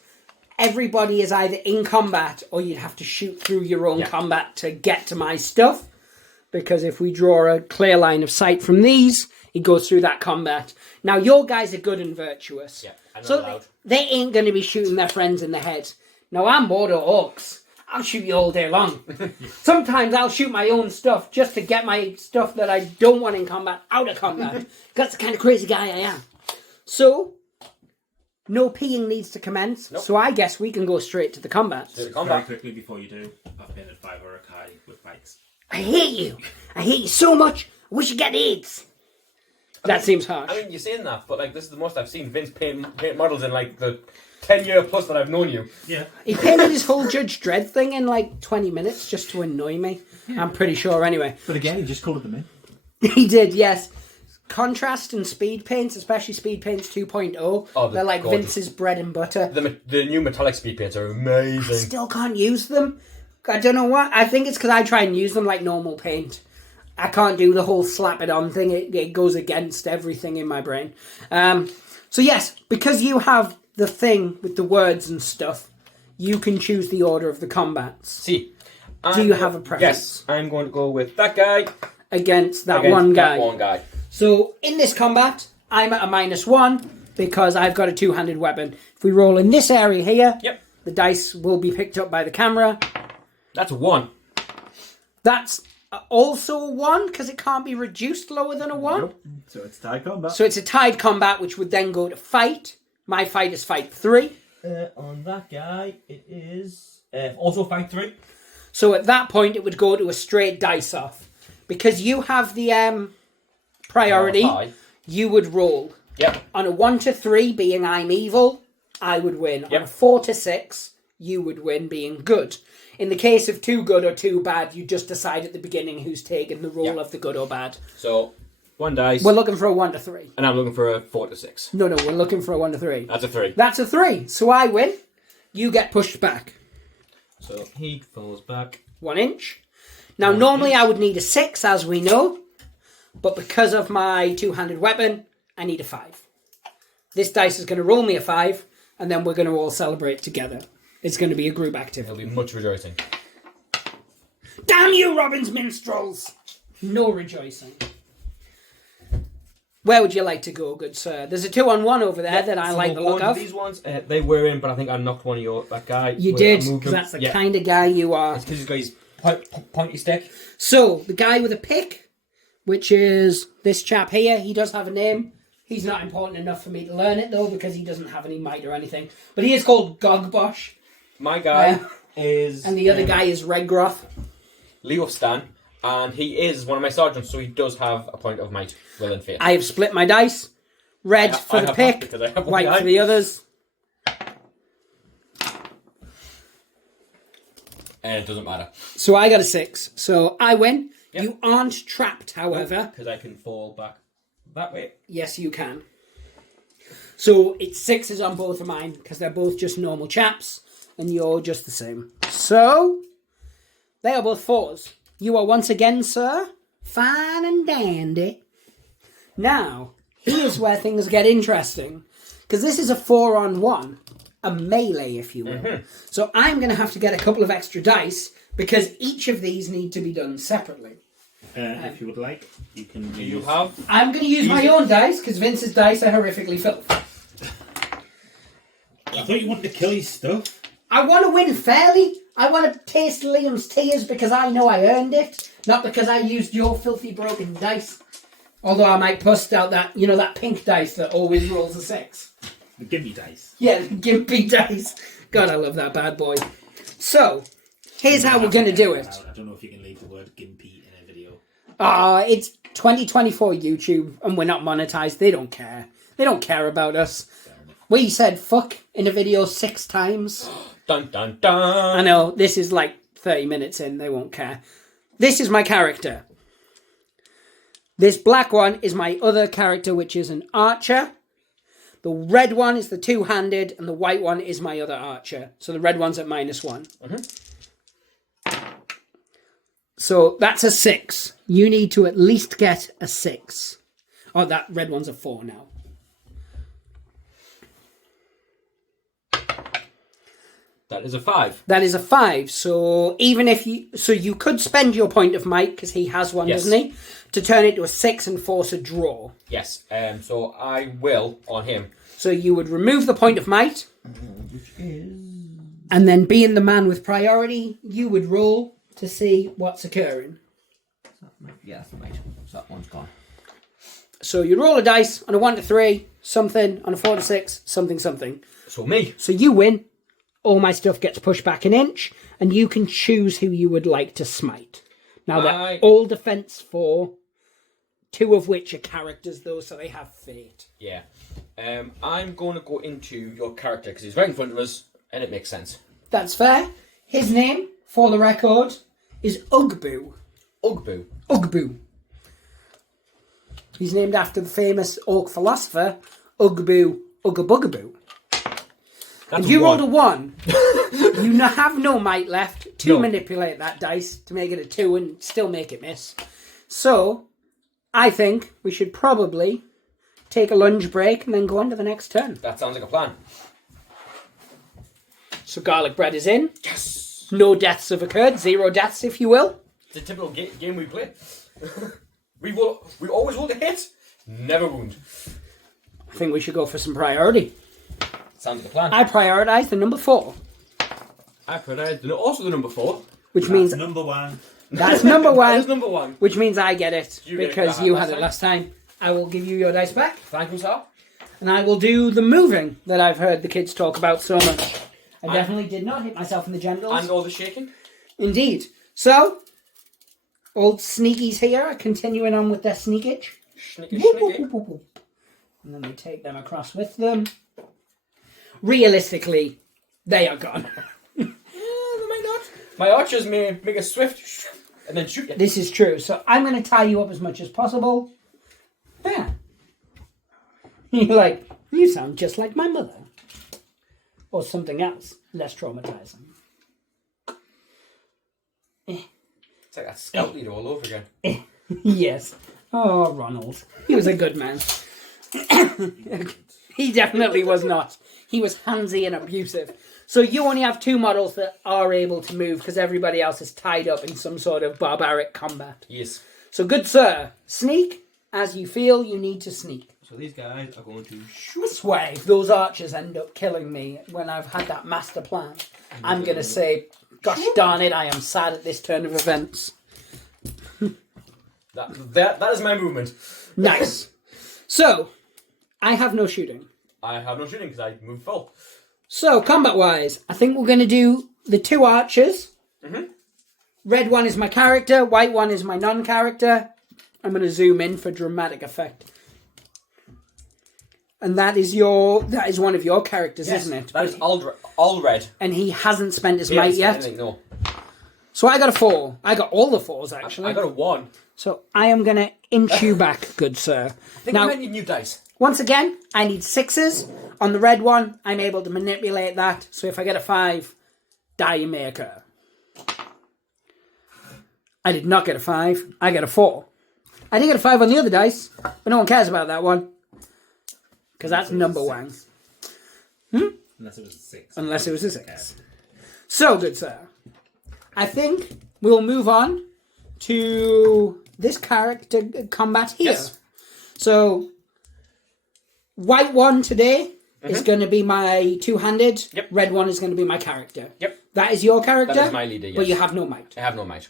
Everybody is either in combat, or you'd have to shoot through your own combat to get to my stuff. Because if we draw a clear line of sight from these, it goes through that combat. Now, your guys are good and virtuous. Yeah, I'm not so allowed. they ain't going to be shooting their friends in the head. Now, I'm Mordor Orcs. I'll shoot you all day long. Sometimes I'll shoot my own stuff just to get my stuff that I don't want in combat out of combat. That's the kind of crazy guy I am. So, no peeing needs to commence. Nope. So I guess we can go straight to the combat. To the Very combat. quickly before you do, I've painted 5 Urukai with bikes. I hate you. I hate you so much. I wish you get AIDS. That seems harsh. I mean, you're saying that, but like this is the most I've seen Vince paint models in like the 10-year plus that I've known you. Yeah. He painted his whole Judge Dredd thing in like 20 minutes just to annoy me. I'm pretty sure anyway. But again, he just coloured them in. He did, yes. Contrast and speed paints, especially speed paints 2.0, Oh, they're like gorgeous. Vince's bread and butter. The new metallic speed paints are amazing. Still can't use them. I don't know what. I think it's because I try and use them like normal paint. I can't do the whole slap it on thing. It goes against everything in my brain. So yes, because you have the thing with the words and stuff, you can choose the order of the combats. See. Do you have a preference? Yes, I'm going to go with that guy Against that against one that guy. one guy. So in this combat, I'm at a -1 because I've got a two-handed weapon. If we roll in this area here, Yep. the dice will be picked up by the camera. That's a 1. That's also a 1 because it can't be reduced lower than a 1. Nope. So it's tied combat. So it's a tied combat, which would then go to fight. My fight is fight 3. On that guy, it is also fight 3. So at that point, it would go to a straight dice off. Because you have the priority, Oh, hi. you would roll. Yep. On a 1 to 3, being I'm evil, I would win. Yep. On a 4 to 6, you would win being good. In the case of too good or too bad, you just decide at the beginning who's taking the role of the good or bad. So, 1 dice. We're looking for a 1 to 3. And I'm looking for a 4 to 6. No, we're looking for a 1 to 3. That's a 3. That's a 3. So I win. You get pushed back. So he falls back. 1 inch. Now, normally I would need a 6, as we know. But because of my two-handed weapon, I need a 5. This dice is going to roll me a 5, and then we're going to all celebrate together. It's going to be a group activity. There'll be much rejoicing. Damn you, Robin's Minstrels! No rejoicing. Where would you like to go, good sir? There's a 2-on-1 over there that I like the look of. These ones, they were in, but I think I knocked one of that guy. You did, because that's the kind of guy you are. It's because he's got his pointy stick. So, the guy with a pick, which is this chap here, he does have a name. He's not important enough for me to learn it, though, because he doesn't have any might or anything. But he is called Gogbosh. My guy is... And the other guy is Redgroth. Leofstan, and he is one of my sergeants, so he does have a point of might, will, and faith. I have split my dice. Red for the pick, white for the others. And it doesn't matter. So I got a 6. So I win. Yep. You aren't trapped, however. Because I can fall back that way. Yes, you can. So it's 6s on both of mine, because they're both just normal chaps, and you're just the same. So, they are both 4s. You are once again, sir, fine and dandy. Now, here's where things get interesting, because this is a 4-on-1, a melee, if you will. Mm-hmm. So I'm going to have to get a couple of extra dice, because each of these need to be done separately. If you would like, you can use... You have... I'm going to use my own dice, because Vince's dice are horrifically filthy. I thought you wanted to kill his stuff. I want to win fairly. I want to taste Liam's tears because I know I earned it, not because I used your filthy broken dice. Although I might bust out that, that pink dice that always rolls a 6. The gimme dice. Yeah, the gimpy dice. God, I love that bad boy. So, here's how we're going to do it. I don't know if you can leave the word gimpy in a video. It's 2024 YouTube, and we're not monetized. They don't care. They don't care about us. We said fuck in a video 6 times. Dun dun dun. I know, this is like 30 minutes in, they won't care. This is my character. This black one is my other character, which is an archer. The red one is the two-handed, and the white one is my other archer. So the red one's at -1. Mm-hmm. So that's a 6. You need to at least get a 6. Oh, that red one's a 4 now. That is a 5. That is a 5. So even if you could spend your point of might, because he has one, yes, doesn't he? To turn it to a 6 and force a draw. Yes. So I will on him. So you would remove the point of might, which is, and then being the man with priority, you would roll to see what's occurring. Yeah, that's might. So that one's gone. So you roll a dice on a 1 to 3, something, on a 4 to 6, something. So me. So you win. All my stuff gets pushed back an inch, and you can choose who you would like to smite. Now, they're all defense 4, 2 of which are characters, though, so they have fate. Yeah. I'm going to go into your character, because he's right in front of us, and it makes sense. That's fair. His name, for the record, is Ugbu. Ugbu. Ugbu. He's named after the famous orc philosopher, Ugbu Uggabugaboo. And you rolled a 1. You have no might left to manipulate that dice to make it a 2 and still make it miss. So, I think we should probably take a lunch break and then go on to the next turn. That sounds like a plan. So garlic bread is in. Yes! No deaths have occurred. 0 deaths, if you will. It's a typical game we play. we always roll the hit, never wound. I think we should go for some priority. Sounds like a plan. I prioritise the number 4. I prioritise also the number 4. Which means... number 1. That's number 1. That is number 1. Which means I get it, because you had it last last time. I will give you your dice back. Thank you, sir. And I will do the moving that I've heard the kids talk about so much. I definitely did not hit myself in the genitals. And all the shaking. Indeed. So, old sneakies here are continuing on with their sneakage. Sneaky. And then they take them across with them. realistically, they are gone. They might not. My archers may make a swift and then shoot you. This is true. So I'm going to tie you up as much as possible. There. You're like, you sound just like my mother. Or something else less traumatizing. It's like that scout leader all over again. Yes. Oh, Ronald. He was a good man. He definitely was not. He was handsy and abusive. So you only have 2 models that are able to move because everybody else is tied up in some sort of barbaric combat. Yes. So good sir, sneak as you feel you need to sneak. So these guys are going to I swear, if those archers end up killing me when I've had that master plan, I'm going to say, gosh darn it, I am sad at this turn of events. That is my movement. Nice. So, I have no shooting. I have no shooting because I moved full. So, combat-wise, I think we're going to do the 2 archers. Mm-hmm. Red one is my character, white one is my non-character. I'm going to zoom in for dramatic effect. And that is one of your characters, Yes, isn't it? that is all red. And he hasn't spent his might yet. Anything, no. So I got a 4. I got all the 4s, actually. I got a 1. So I am going to inch you back, good sir. I think Now, we might need new dice. once again, I need 6s. On the red one, I'm able to manipulate that. So if I get a 5, die may occur. I did not get a 5. I got a 4. I did get a 5 on the other dice, but no one cares about that one. Because that's number 1. Unless it was a 6. Unless it was a 6. So, good sir. I think we'll move on to this character combat here. Yes. So, white one today is going to be my 2-handed. Yep. Red one is going to be my character. Yep. That is your character? That is my leader, yes. But you have no might. I have no might.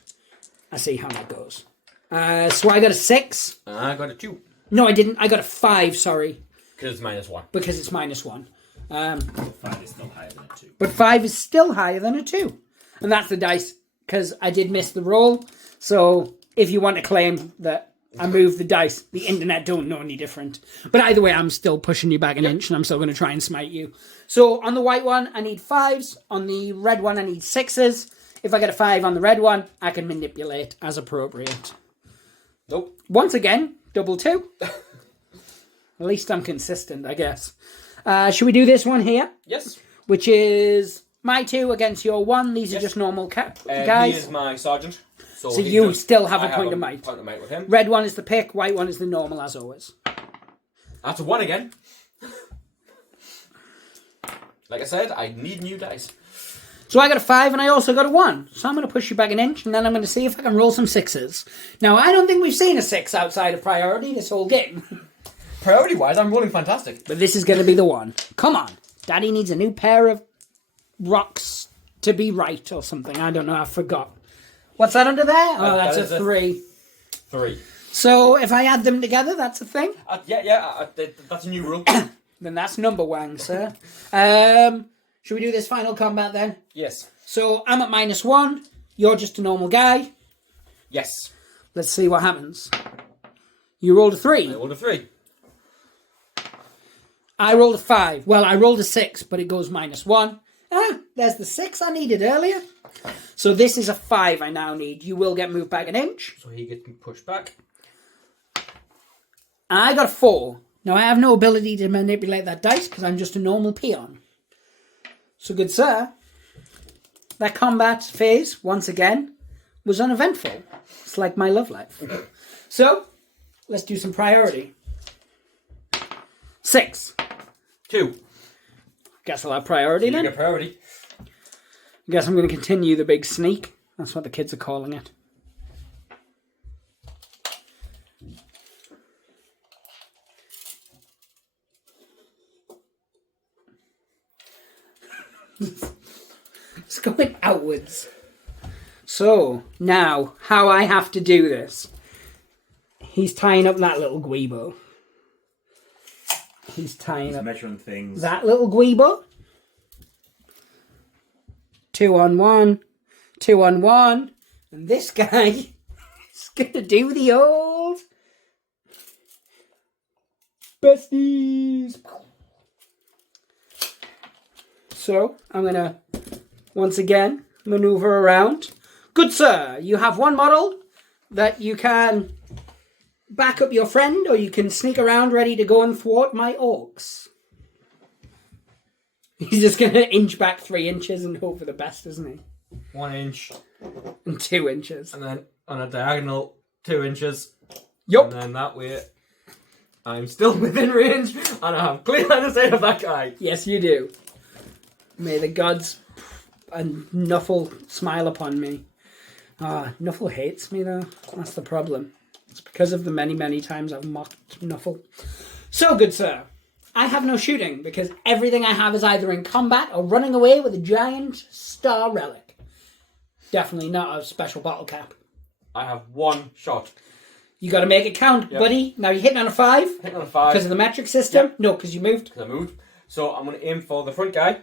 I see how that goes. So I got a 6. I got a 2. No, I didn't. I got a 5, sorry. Because it's -1. Because it's -1. 5 is still higher than a 2. But 5 is still higher than a 2. And that's the dice, because I did miss the roll. So if you want to claim that I moved the dice, the internet don't know any different. But either way, I'm still pushing you back an inch, and I'm still going to try and smite you. So on the white one, I need 5s. On the red one, I need 6s. If I get a 5 on the red one, I can manipulate as appropriate. Nope. Once again, double 2. At least I'm consistent, I guess. Should we do this one here? Yes. Which is my 2 against your 1. These are just normal guys. He is my sergeant. So you still have a I point of might. Point of might with him. Red one is the pick, white one is the normal, as always. That's a 1 again. Like I said, I need new dice. So I got a 5 and I also got a 1. So I'm going to push you back an inch and then I'm going to see if I can roll some 6s. Now, I don't think we've seen a 6 outside of priority this whole game. Priority-wise, I'm rolling fantastic. But this is going to be the one. Come on. Daddy needs a new pair of rocks to be right or something. I don't know. I forgot. What's that under there? Oh, that's that is a 3. 3. So if I add them together, that's a thing? That's a new rule. Then that's number 1, sir. Should we do this final combat then? Yes. So I'm at -1. You're just a normal guy. Yes. Let's see what happens. You rolled a 3. I rolled a 3. I rolled a 5. Well, I rolled a 6, but it goes -1. Ah, there's the 6 I needed earlier. So this is a 5 I now need. You will get moved back an inch. So he gets pushed back. I got a 4. Now, I have no ability to manipulate that dice because I'm just a normal peon. So, good sir, that combat phase, once again, was uneventful. It's like my love life. So, let's do some priority. 6. 2. Guess we'll have priority You then. get priority. Guess I'm going to continue the big sneak. That's what the kids are calling it. It's going outwards. So, now, how I have to do this. He's tying up that little guibo. He's tying up Measuring things. that little guibo. 2 on 1. 2 on 1. And this guy is going to do the old besties. So I'm going to, once again, maneuver around. Good sir, you have one model that you can back up your friend, or you can sneak around ready to go and thwart my orcs. He's just going to inch back 3 inches and hope for the best, isn't he? 1 inch. And 2 inches. And then on a diagonal, 2 inches. Yup. And then that way, I'm still within range, and I have clear line of sight of that guy. Yes, you do. May the gods and Nuffle smile upon me. Nuffle hates me, though. That's the problem. It's because of the many, many times I've mocked Nuffle. So, good sir, I have no shooting, because everything I have is either in combat or running away with a giant star relic. Definitely not a special bottle cap. I have 1 shot. You got to make it count, buddy. Now you're hitting on a 5. Hitting on a 5. Because of the metric system? Yep. No, because you moved. Because I moved. So I'm going to aim for the front guy.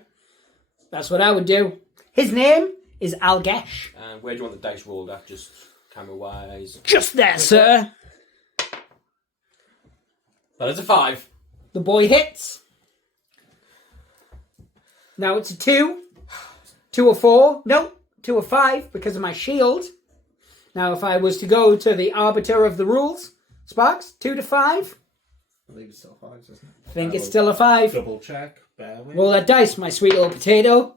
That's what I would do. His name is Algesh. And where do you want the dice rolled at? Just camera-wise. Just there, sir. That is a 5. The boy hits. Now it's a 2. 2 or 4. No, 2 or 5 because of my shield. Now if I was to go to the arbiter of the rules, Sparks, 2 to 5. I believe it's still 5, isn't it? I think it's still a 5. Double check. Bear with. Roll that dice, my sweet little potato.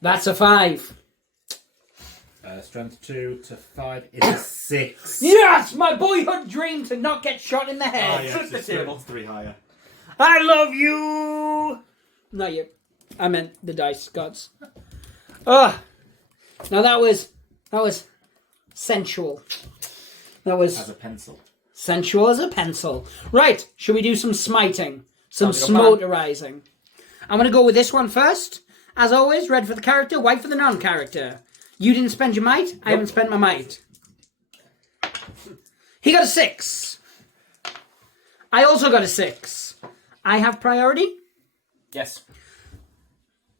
That's a 5. Strength 2 to 5 is a 6. Yes! My boyhood dream to not get shot in the head. Oh, yes, Flip the it's table. 3 higher. I love you! Not you. I meant the dice gods. Now that was sensual. That was As a pencil. sensual as a pencil. Right, should we do some smiting? Some Sounds like a plan. smoterizing. I'm going to go with this one first. As always, red for the character, white for the non-character. You didn't spend your might, I haven't spent my might. He got a 6. I also got a 6. I have priority, Yes.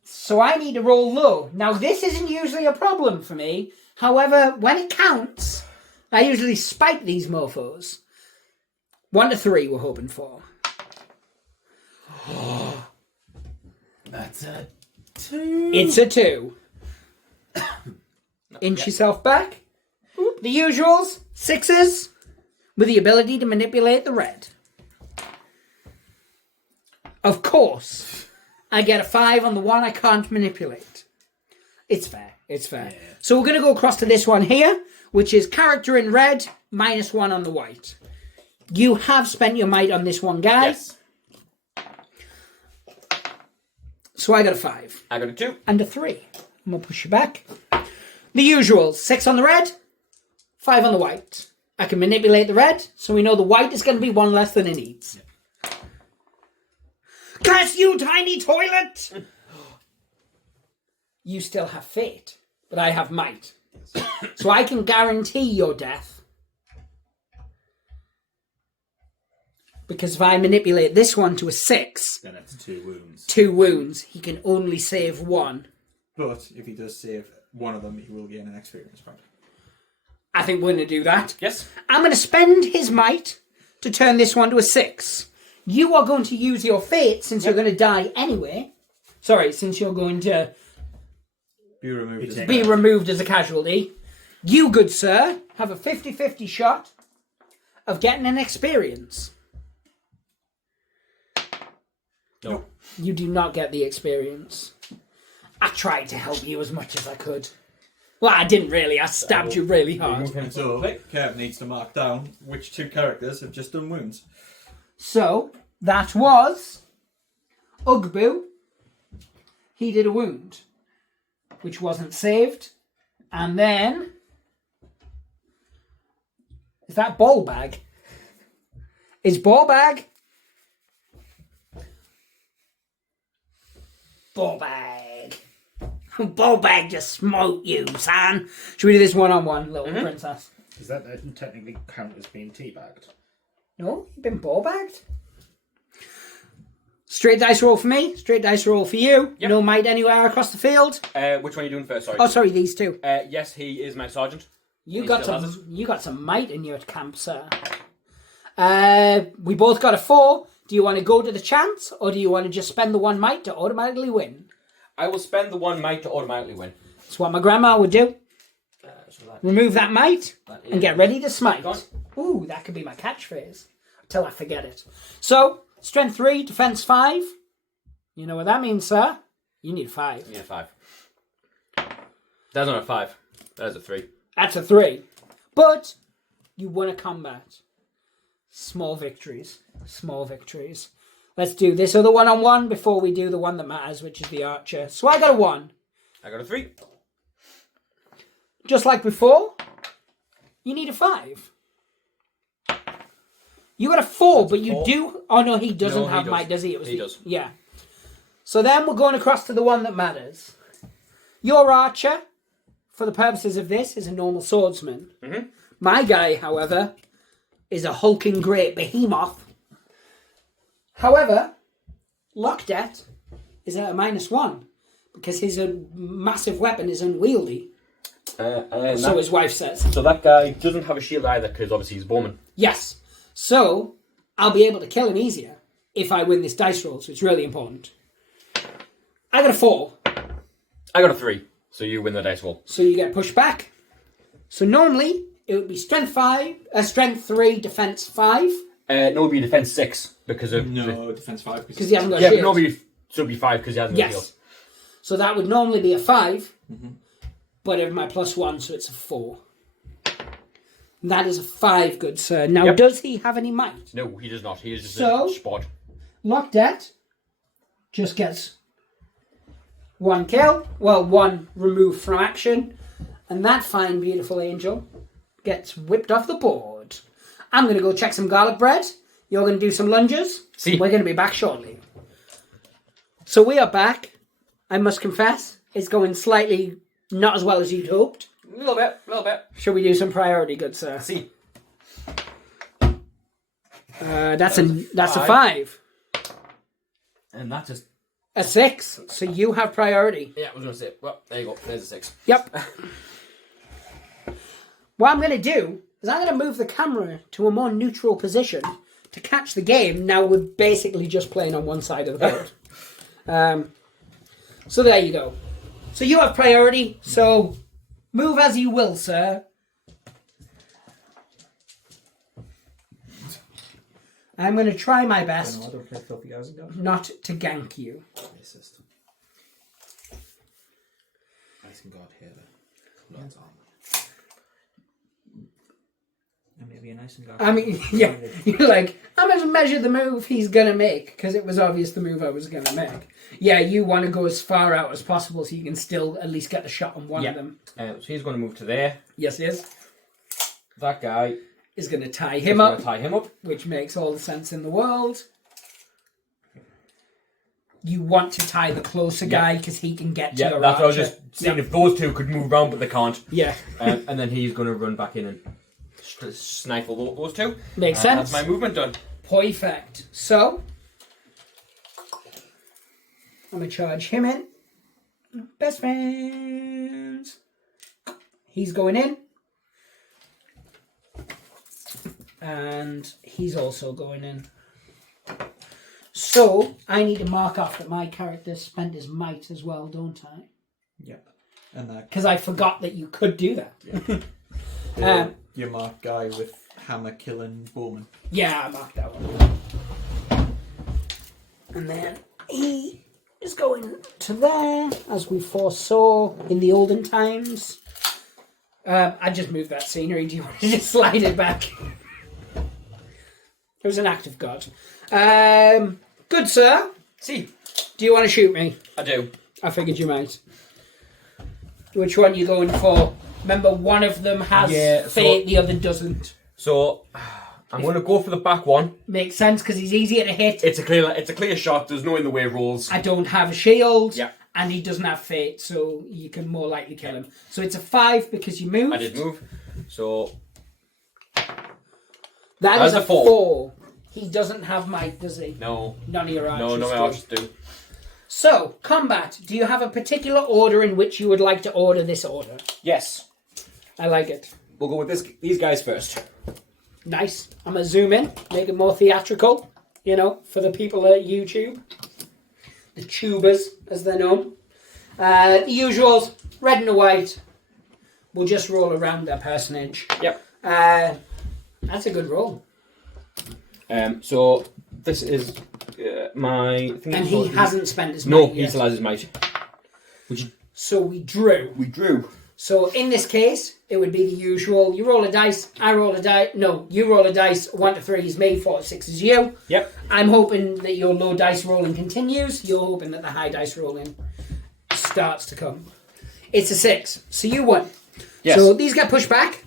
so I need to roll low. Now, this isn't usually a problem for me. However, when it counts, I usually spike these mofos. 1 to 3 we're hoping for. That's a 2. It's a 2. Inch yourself back. The usuals, 6s, with the ability to manipulate the red. Of course, I get a 5 on the one I can't manipulate. It's fair, it's fair. Yeah. So we're going to go across to this one here, which is character in red, -1 on the white. You have spent your might on this one guy. Yes. So I got a 5. I got a 2. And a 3. I'm going to push you back. The usual, 6 on the red, 5 on the white. I can manipulate the red, so we know the white is going to be 1 less than it needs. Yeah. Curse you, tiny toilet! You still have fate, but I have might. So I can guarantee your death. Because if I manipulate this one to a 6... Then it's 2 wounds. 2 wounds. He can only save 1. But if he does save one of them, he will gain an experience point. I think we're going to do that. Yes. I'm going to spend his might to turn this one to a 6. You are going to use your fate since you're going to die anyway. Sorry, since you're going to Be removed. be removed as a casualty. You, good sir, have a 50-50 shot of getting an experience. No. You do not get the experience. I tried to help you as much as I could. Well, I didn't really. I stabbed you really hard. And so, Kurt needs to mark down which 2 characters have just done wounds. So, that was Ugbu. He did a wound, which wasn't saved. And then... Is that Ballbag? Is Ballbag? Ballbag. Ballbag just smote you, son. Should we do this one-on-one, little princess? Does that technically count as being teabagged? No, you've been ballbagged. Straight dice roll for me. Straight dice roll for you. Yep. No might anywhere across the field. Which one are you doing first? Sorry. Oh, sorry, these two. Yes, he is my sergeant. You He got still has some. You got some might in your camp, sir. We both got a 4. Do you want to go to the chance, or do you want to just spend the 1 might to automatically win? I will spend the 1 might to automatically win. That's what my grandma would do. So that, Remove that might that and get ready to smite. Gone. Ooh, that could be my catchphrase. Till I forget it. So, strength 3, defense 5. You know what that means, sir? You need 5. Yeah, 5. That's not a 5. That's a 3. That's a 3. But you won a combat. Small victories. Small victories. Let's do this other one-on-one before we do the one that matters, which is the archer. So I got a 1. I got a 3. Just like before, you need a 5. You got a 4, but you 4. do... Oh, no, he doesn't No, he have does. might, does he? It was He does. Yeah. So then we're going across to the one that matters. Your archer, for the purposes of this, is a normal swordsman. Mm-hmm. My guy, however, is a hulking great behemoth. However, Lockdet is at a -1 because his massive weapon is unwieldy. So his wife says. So that guy doesn't have a shield either because obviously he's a bowman. Yes. So I'll be able to kill him easier if I win this dice roll. So it's really important. I got a 4. I got a 3. So you win the dice roll. So you get pushed back. So normally it would be strength 3, defense 5. No, it would be defense 6 because of... No, defense 5. Because he hasn't got a Yeah, but shield. no, so it'd be 5 because he hasn't got a shield. Yes. So that would normally be a 5. But of my +1, so it's a 4. And that is a 5, good sir. Now, Yep. does he have any might? No, he does not. He is just So- a spot. Lockdet just gets 1 kill. Well, 1 removed from action. And that fine, beautiful angel gets whipped off the board. I'm going to go check some garlic bread. You're going to do some lunges. See. We're going to be back shortly. So we are back. I must confess, it's going slightly not as well as you'd hoped. A little bit. Should we do some priority, good sir? See. That's a 5. And that's just... A 6. So you have priority. Yeah, I was going to say... Well, there you go. There's a 6. Yep. What I'm going to do is I'm going to move the camera to a more neutral position to catch the game. Now we're basically just playing on one side of the board. So there you go. So you have priority. So move as you will, sir. I'm going to try my best I don't play filthy guys and guys. not to gank you. Racist. Isengard here. Lots on. And maybe a nice and guy. I mean, yeah, you're like, I'm going to measure the move he's going to make because it was obvious the move I was going to make. Yeah, you want to go as far out as possible so you can still at least get the shot on one of them. So he's going to move to there. Yes, yes. That guy Is going to tie is him going up, to tie him up. which makes all the sense in the world. You want to tie the closer guy because he can get to Yeah, your that's what I was archer. just seeing if those two could move around, but they can't. Yeah, And then he's going to run back in and sniffle those two. makes And sense. that's my movement done. Perfect. So, I'm going to charge him in. Best friends. He's going in. And he's also going in. So, I need to mark off that my character spent his might as well, don't I? Yep. And that Because I forgot that you could do that. your mark guy with hammer killing bowman. Yeah, I marked that one. And then he is going to there, as we foresaw in the olden times. I just moved that scenery. Do you want to just slide it back? It was an act of God. Good, sir. See, Do you want to shoot me? I do. I figured you might. Which one are you going for? Remember, one of them has fate, the other doesn't. So I'm going to go for the back one. Makes sense because he's easier to hit. It's a clear shot. There's no in the way rules. I don't have a shield. Yeah. And he doesn't have fate, so you can more likely kill him. So it's a 5 because you moved. I did move. So That That's is a a 4. 4. He doesn't have might, does he? no, None of your archers no, my do. archers do. So, combat. Do you have a particular order in which you would like to order this order? Yes, I like it. we'll go with these guys first. Nice. I'm going to zoom in, make it more theatrical, for the people at YouTube. The tubers, as they're known. The usuals, red and a white. We'll just roll around their personage. Yep. That's a good roll. So this is my thing. And he hasn't spent his No, might he yet. still has his might. Which So we drew. we drew. So in this case, it would be the usual. You roll a dice, I roll a dice. No, you roll a dice. 1 to 3 is me, 4 to 6 is you. Yep. I'm hoping that your low dice rolling continues. You're hoping that the high dice rolling starts to come. It's a 6. So you won. Yes. So these get pushed back.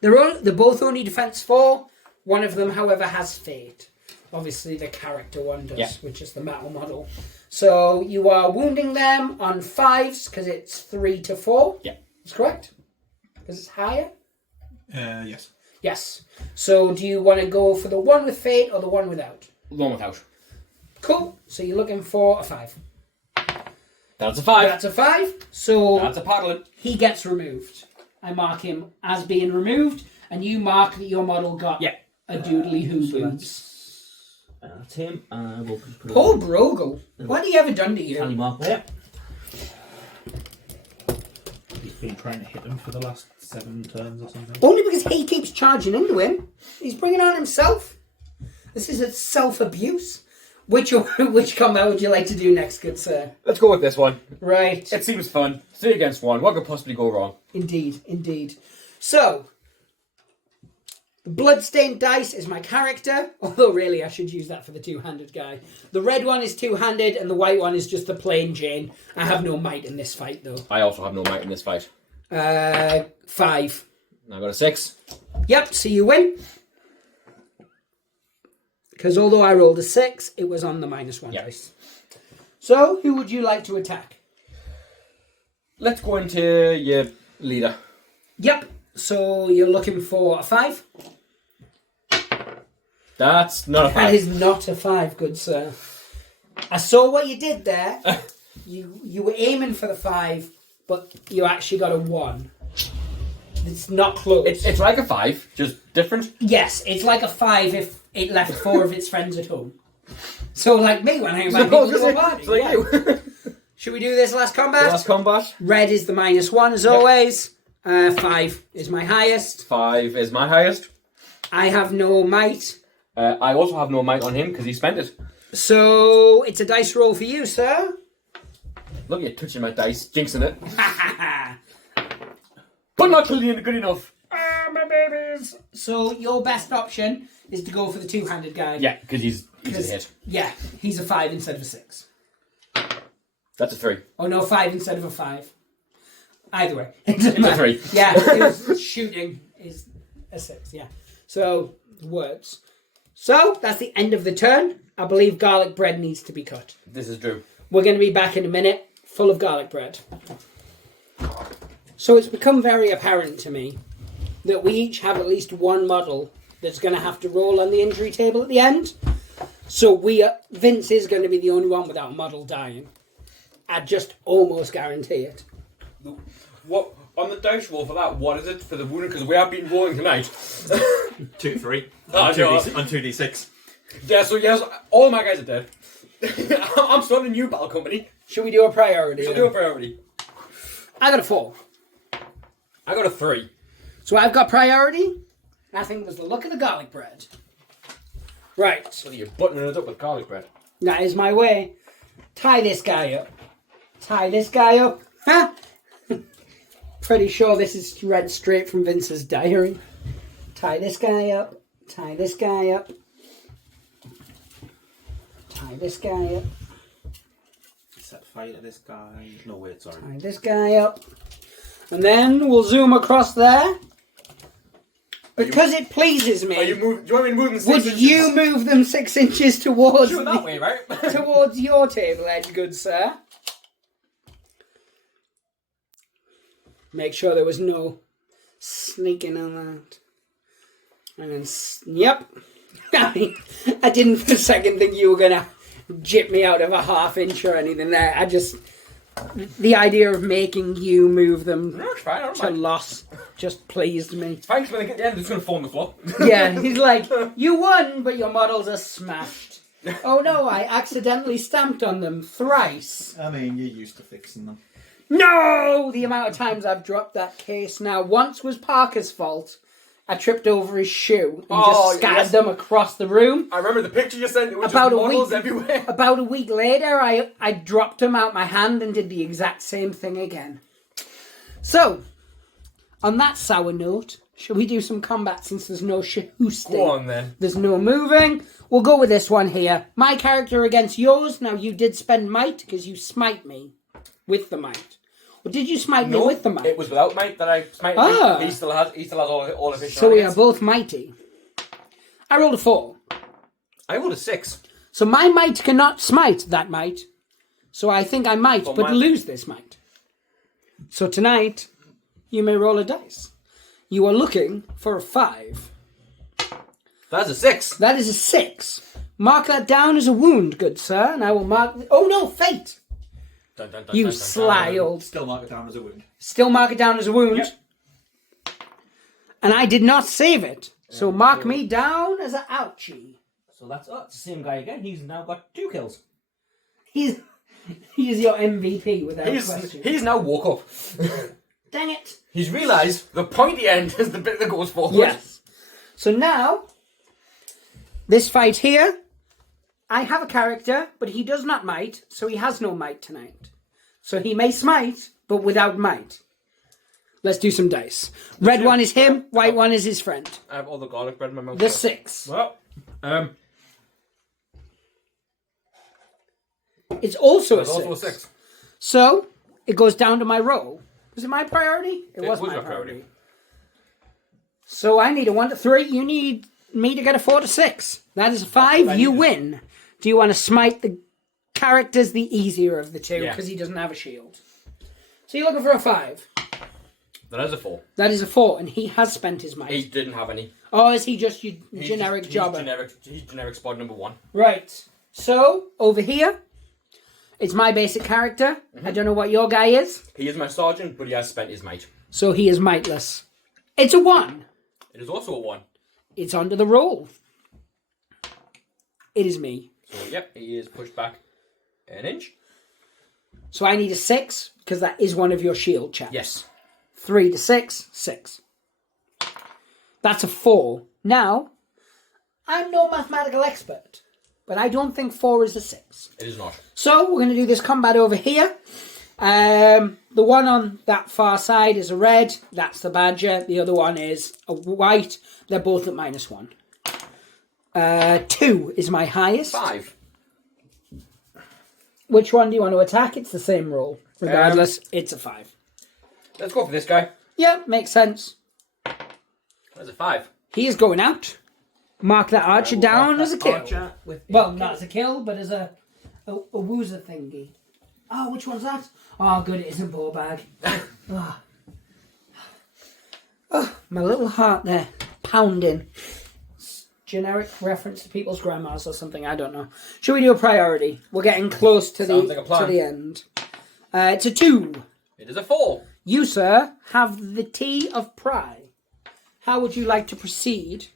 They're both only defense 4. One of them, however, has fate. Obviously, the character one does, Yeah. which is the metal model. So you are wounding them on 5s because it's 3 to 4. Yeah. That's correct. Because it's higher. Yes. Yes. So do you want to go for the one with fate or the one without? One without. Cool. So you're looking for a 5. That's a 5. That's a 5. So That's a paddling. he gets removed. I mark him as being removed, and you mark that your model got Yeah. a doodly who So boots. That's him. We'll put it Poor Brogel. What had he ever done to Tally you? mark there. He's been trying to hit him for the last 7 turns or something. Only because he keeps charging into him. He's bringing on himself. This is a self-abuse. Which combat would you like to do next, good sir? Let's go with this one. Right. It seems fun. 3 against 1. What could possibly go wrong? Indeed, indeed. So, the bloodstained dice is my character, although really I should use that for the two-handed guy. The red one is two-handed, and the white one is just the plain Jane. I have no might in this fight, though. I also have no might in this fight. 5. I got a 6. Yep, so you win. Because although I rolled a 6, it was on the -1 Yep. dice. So, who would you like to attack? Let's go into your leader. Yep, so you're looking for a 5? That's not a 5. That is not a 5, good sir. I saw what you did there. You were aiming for the 5, but you actually got a 1. It's not close. It's like a 5, just different. Yes, it's like a 5 if it left 4 of its friends at home. So like me when I invite people to a party. like yeah. you. Should we do this last combat? Last combat. Red is the -1 as always. 5 is my highest. 5 is my highest. I have no might. I also have no might on him because he spent it. So it's a dice roll for you, sir. Look at you touching my dice, jinxing it. But not good enough. Ah, my babies. So your best option is to go for the two-handed guy. Yeah, because he's a hit. Yeah, he's a 5 instead of a 6. That's a 3. Oh no, 5 instead of a 5. Either way. It's a 3. Yeah, it was shooting is a 6, yeah. So, it works. So, that's the end of the turn. I believe garlic bread needs to be cut. This is true. We're going to be back in a minute, full of garlic bread. So it's become very apparent to me that we each have at least one model that's going to have to roll on the injury table at the end. So Vince is going to be the only one without a model dying. I just almost guarantee it. What on the dice roll for that? What is it for the wounded? Because we have been rolling tonight. 2, 3. Oh, On no. 2d6. Yeah. So yes, all my guys are dead. I'm starting a new battle company. Should we do a priority? So do a priority. I got a 4. I got a 3. So I've got priority. I think it was the look of the garlic bread. Right. So you're buttoning it up with garlic bread. That is my way. Tie this guy up. Tie this guy up. Ha! Pretty sure this is read straight from Vince's diary. Tie this guy up. Tie this guy up. Tie this guy up. Set fire to this guy. No, wait, sorry. Tie this guy up. And then we'll zoom across there. Because it pleases me. Do you want me to move them 6 Would inches? you move them 6 inches towards Do it that way, right? towards your table edge, good sir? Make sure there was no sneaking on that. And then, yep. I didn't for a second think you were going to jip me out of a half inch or anything there. The idea of making you move them No, it's fine. I don't to mind. loss just pleased me. It's fine, 'cause when I get to the end, it's going to fall on the floor. Yeah, he's like, you won, but your models are smashed. Oh no, I accidentally stamped on them thrice. I mean, you're used to fixing them. No! The amount of times I've dropped that case now. Once was Parker's fault. I tripped over his shoe and just scattered them across the room. I remember the picture you sent. It was About just a models week- everywhere. About a week later, I dropped them out my hand and did the exact same thing again. So, on that sour note, shall we do some combat since there's no shahoosting? Go on then. There's no moving. We'll go with this one here. My character against yours. Now, you did spend might because you smite me with the might. Or did you smite me with the might? It was without might that I smited Ah. him. He still has all of his So we are shenanigans. both mighty. I rolled a 4. I rolled a 6. So my might cannot smite that might. So I think I might, Well, but mine- lose this might. So tonight, you may roll a dice. You are looking for a 5. That's a 6. That is a 6. Mark that down as a wound, good sir, and I will mark... Oh no, fate! Dun, dun, dun, You dun, dun, sly dun. old... Still mark it down as a wound. Still mark it down as a wound. Yep. And I did not save it. So mark me down as a ouchie. So that's the same guy again. He's now got 2 kills. He's your MVP without question. He's now woke up. Dang it. He's realised the pointy end is the bit that goes forward. Yes. So now, this fight here, I have a character, but he does not might, so he has no might tonight. So he may smite, but without might. Let's do some dice. Red one is him, white one is his friend. I have all the garlic bread in my mouth. The 6. Well, It's also a there's 6. also a 6. So, it goes down to my roll. Was it my priority? It was was my your priority. priority. So I need a 1 to 3. You need me to get a 4 to 6. That is a 5. You win. Do you want to smite the characters the easier of the two? Yeah. Because he doesn't have a shield. So you're looking for a 5. That is a 4. That is a 4, and he has spent his might. He didn't have any. Or is he just your He's generic just- jobber? He's generic spot number 1. Right. So, over here, it's my basic character. I don't know what your guy is. He is my sergeant, but he has spent his might. So he is mightless. It's a 1. It is also a 1. It's under the roll. It is me. So, yep, he is pushed back an inch. So I need a 6, because that is one of your shield chaps. Yes. 3 to 6, 6. That's a 4. Now, I'm no mathematical expert, but I don't think 4 is a 6. It is not. So we're going to do this combat over here. The one on that far side is a red. That's the badger. The other one is a white. They're both at -1. 2 is my highest. 5. Which one do you want to attack? It's the same roll. Regardless, it's a 5. Let's go for this guy. Yeah, makes sense. That's a 5. He is going out. Mark that archer down as a kill. Archer with Well, not as a kill, but as a woozer thingy. Oh, which one's that? Oh, good, it isn't ball bag. Oh. Oh, my little heart there, pounding. Generic reference to people's grandmas or something, I don't know. Should we do a priority? We're getting close to Sounds like a plan. the end. It's a 2. It is a 4. You, sir, have the tea of pry. How would you like to proceed?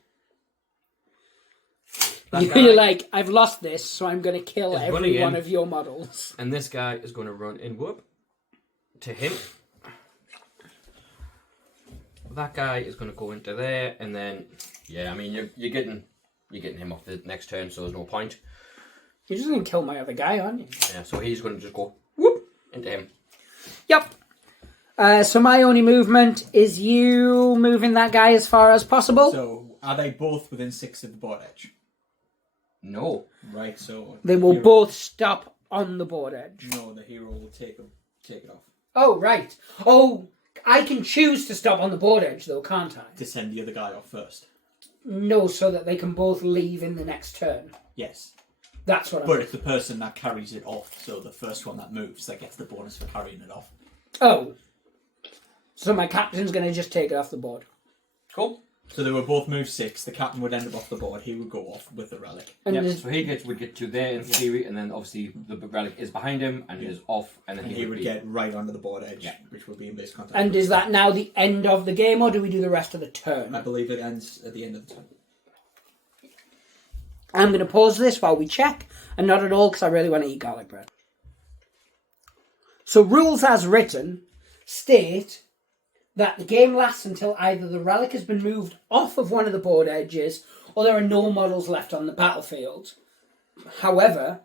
You're like, I've lost this, so I'm going to kill It's every running one in. of your models. And this guy is going to run inward to him. That guy is going to go into there, and then, yeah, I mean, you're getting him off the next turn, so there's no point. You're just going to kill my other guy, aren't you? Yeah, so he's going to just go whoop into him. Yep. So my only movement is you moving that guy as far as possible. So, are they both within 6 of the board edge? No. Right, so... They will hero- both stop on the board edge. No, the hero will take it off. Oh, right. Oh, I can choose to stop on the board edge, though, can't I? To send the other guy off first. No, so that they can both leave in the next turn. Yes. That's what I'm... But it's the person that carries it off, so the first one that moves, that gets the bonus for carrying it off. Oh. So my captain's going to just take it off the board. Cool. So they would both move 6, the captain would end up off the board, he would go off with the relic. And Yep, there's- so would get to there in theory, and then obviously the relic is behind him, and is off, and then And he would be... get right onto the board edge, Yeah. which would be in base contact. And is that now the end of the game, or do we do the rest of the turn? I believe it ends at the end of the turn. I'm going to pause this while we check, and not at all, because I really want to eat garlic bread. So rules as written state that the game lasts until either the relic has been moved off of one of the board edges or there are no models left on the battlefield. However,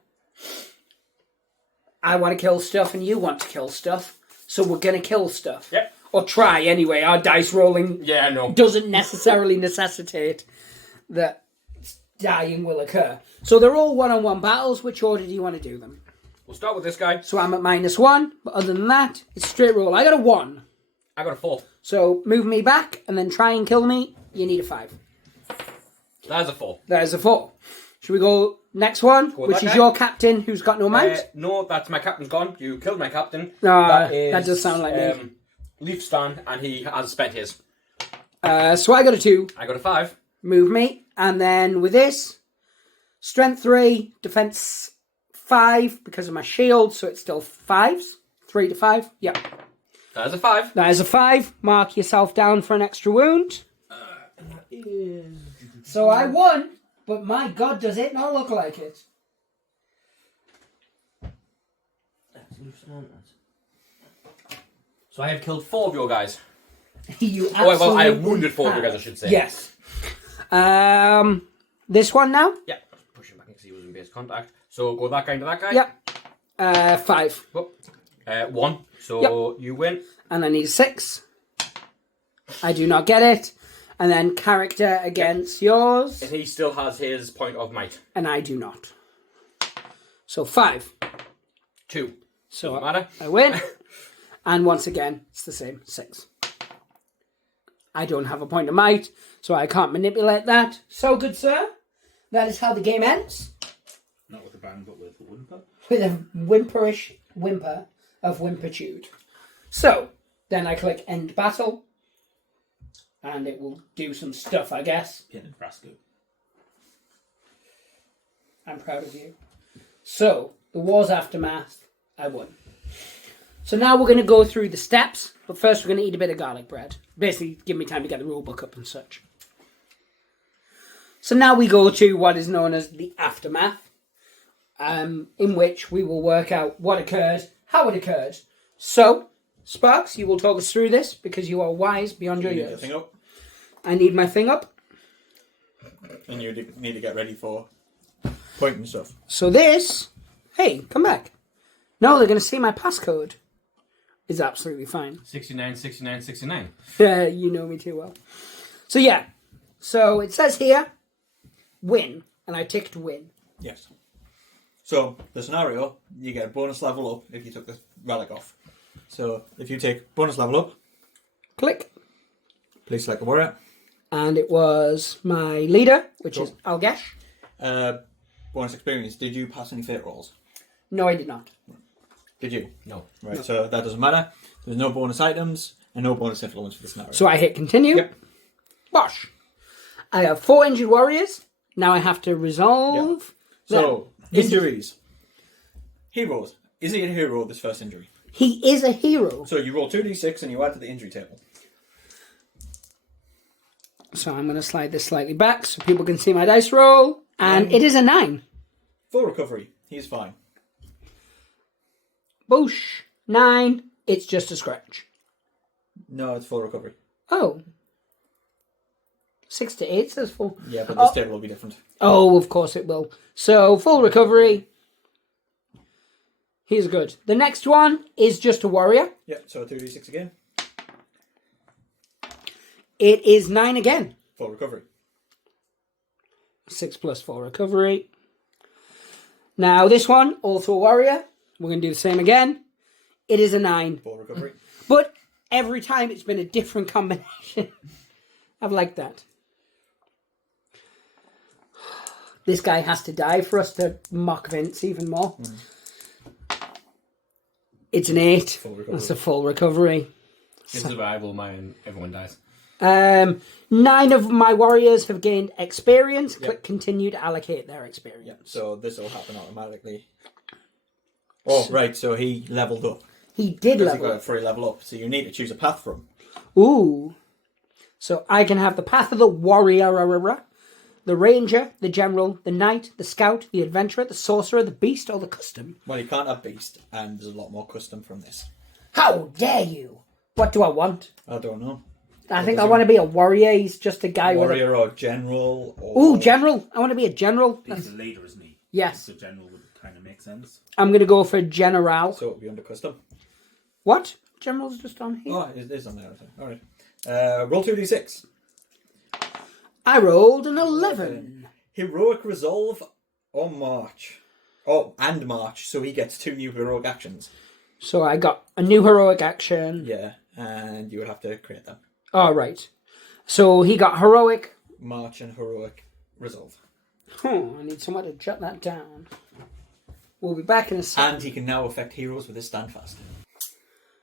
I want to kill stuff and you want to kill stuff, so we're going to kill stuff. Yep. Or try anyway. Our dice rolling Yeah, no. doesn't necessarily necessitate that dying will occur. So they're all one-on-one battles. Which order do you want to do them? We'll start with this guy. So I'm at -1, but other than that, it's straight roll. I got a 1. I got a 4. So move me back and then try and kill me. You need a 5. That is a 4. That is a 4. Should we go next one, with which that is guy. your captain who's got no mount? No, that's my captain's gone. You killed my captain. That does sound like me. Leaf stand, and he has spent his. So I got a 2. I got a 5. Move me. And then with this, strength 3, defense 5 because of my shield, so it's still 5s. 3 to 5. Yep. That is a 5. That is a 5. Mark yourself down for an extra wound. So I won, but my God, does it not look like it? So I have killed 4 of your guys. You Oh, well, I have absolutely wounded 4 of your have. guys, I should say. Yes. This one now? Yeah. Push him back because he was in base contact. So go that guy into that guy. Yep. 5. Whoop. 1. So you win. And I need a 6. I do not get it. And then character against yours. And he still has his point of might. And I do not. So 5. 2. So Doesn't matter. I win. And once again, it's the same. 6. I don't have a point of might, so I can't manipulate that. So, good sir, that is how the game ends. Not with a bang, but with a whimper. With a whimperish whimper of whimpertude. So, then I click End Battle. And it will do some stuff, I guess. Pin and Frasco. I'm proud of you. So, the war's aftermath, I won. So now we're going to go through the steps, but first we're going to eat a bit of garlic bread. Basically, give me time to get the rule book up and such. So now we go to what is known as the aftermath, in which we will work out what occurred, how it occurred. So, Sparks, you will talk us through this because you are wise beyond your You need your years. thing up, I need my thing up. and you need to get ready for pointing stuff. So this, hey, come back. No, they're going to see my passcode. Is absolutely fine. 69, 69, 69. You know me too well. So yeah, so it says here, win, and I ticked win. Yes. So the scenario, you get a bonus level up if you took the relic off. So if you take bonus level up, Click, please select a warrior. and it was my leader, which is Cool. Algesh. Bonus experience. Did you pass any fate rolls? No, I did not. Did you? No. Right. So that doesn't matter. There's no bonus items and no bonus influence for the scenario. So I hit continue. Yep. Wash. I have 4 injured warriors. Now I have to resolve. So Then- injuries. Heroes. Is he a hero? This first injury. He is a hero. So you roll 2d6 and you add to the injury table. So I'm going to slide this slightly back so people can see my dice roll. And it is a 9. Full recovery. He's fine. Boosh. 9. It's just a scratch. No, it's full recovery. Oh. 6 to 8 says full. Yeah, but this table will be different. Oh, of course it will. So, full recovery. He's good. The next one is just a warrior. Yeah, so 2d6 again. It is 9 again. Full recovery. 6 plus 4 recovery. Now, this one, also a warrior. We're going to do the same again. It is a 9. Full recovery. But every time it's been a different combination. I've liked that. This guy has to die for us to mock Vince even more. It's an 8. Full recovery. That's a full recovery. In survival, mine, everyone dies. 9 of my warriors have gained experience. Yep. Click continue to allocate their experience. Yeah, so this will happen automatically. Oh, right, so he leveled up. He did Because he level got a up. free level up, so you need to choose a path from. Ooh. So I can have the path of the warrior. the ranger, the general, the knight, the scout, the adventurer, the sorcerer, the beast, or the custom? Well, you can't have beast, and there's a lot more custom from this. How dare you? What do I want? I don't know. I think I want to be a warrior. He's just a guy Warrior or general. Or... Ooh, general. I want to be a general. He's the leader, isn't he? Yes. So general would kind of make sense. I'm going to go for general. So it'll be under custom. What? General's just on here. Oh, it is on there. All right. Roll 2d6. I rolled an 11. Heroic resolve or march. Oh, and march. So he gets 2 new heroic actions. So I got a new heroic action. Yeah, and you would have to create them. All right. So he got heroic. March and heroic resolve. I need someone to jot that down. We'll be back in a second. And he can now affect heroes with his standfast.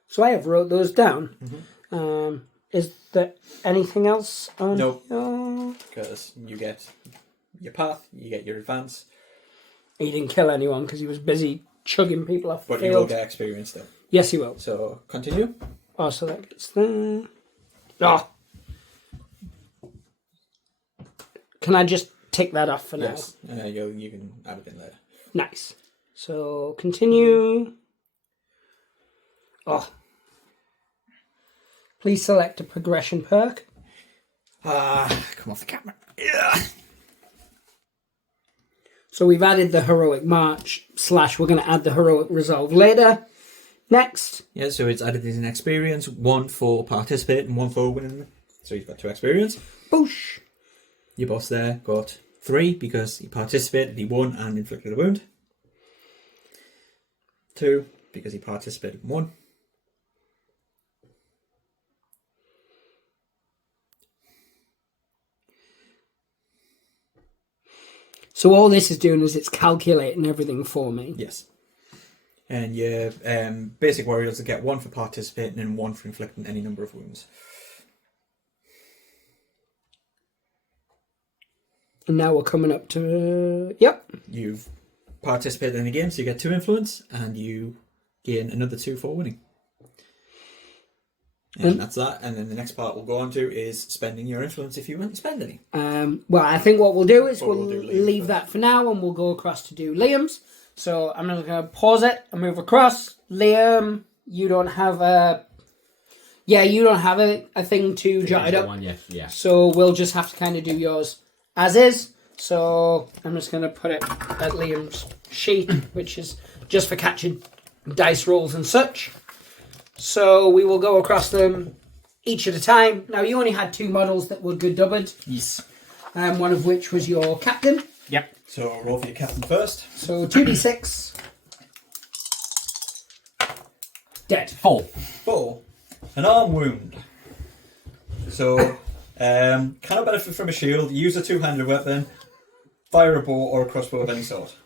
So I have wrote those down. Mm-hmm. Is there anything else on Nope. here? Because you get your path, you get your advance, He didn't kill anyone because he was busy chugging people off the but you will field. get experience still. Yes, he will. So continue. Oh, so that gets there. Oh. Can I just take that off for now? Yes, you can add it in later. Nice. So continue. Oh. Please select a progression perk. Come off the camera. Yeah. So we've added the heroic march / we're going to add the heroic resolve later. Next. Yeah, so it's added as an experience, 1 for participate and 1 for winning. So you've got 2 experience. Boosh. Your boss there got 3 because he participated, he won and inflicted a wound. 2 because he participated and won. So all this is doing is it's calculating everything for me. Yes. And your basic warriors will get 1 for participating and 1 for inflicting any number of wounds. And now we're coming up to... Yep. You've participated in the game, so you get 2 influence, and you gain another 2 for winning. And that's that. And then the next part we'll go on to is spending your influence if you want to spend any. Well, I think what we'll do is But we'll we'll do Liam leave first. that for now and we'll go across to do Liam's. So I'm just going to pause it and move across. Liam, you don't have a... Yeah, you don't have a thing to jot it up. One, yes, yeah. So we'll just have to kind of do yours as is. So I'm just going to put it at Liam's sheet, which is just for catching dice rolls and such. So we will go across them each at a time. Now, you only had 2 models that were good doubled. Yes. One of which was your captain. Yep. So roll for your captain first. So 2d6. Dead. 4. 4. An arm wound. So, cannot benefit from a shield. Use a 2-handed weapon. Fire a bow or a crossbow of any sort.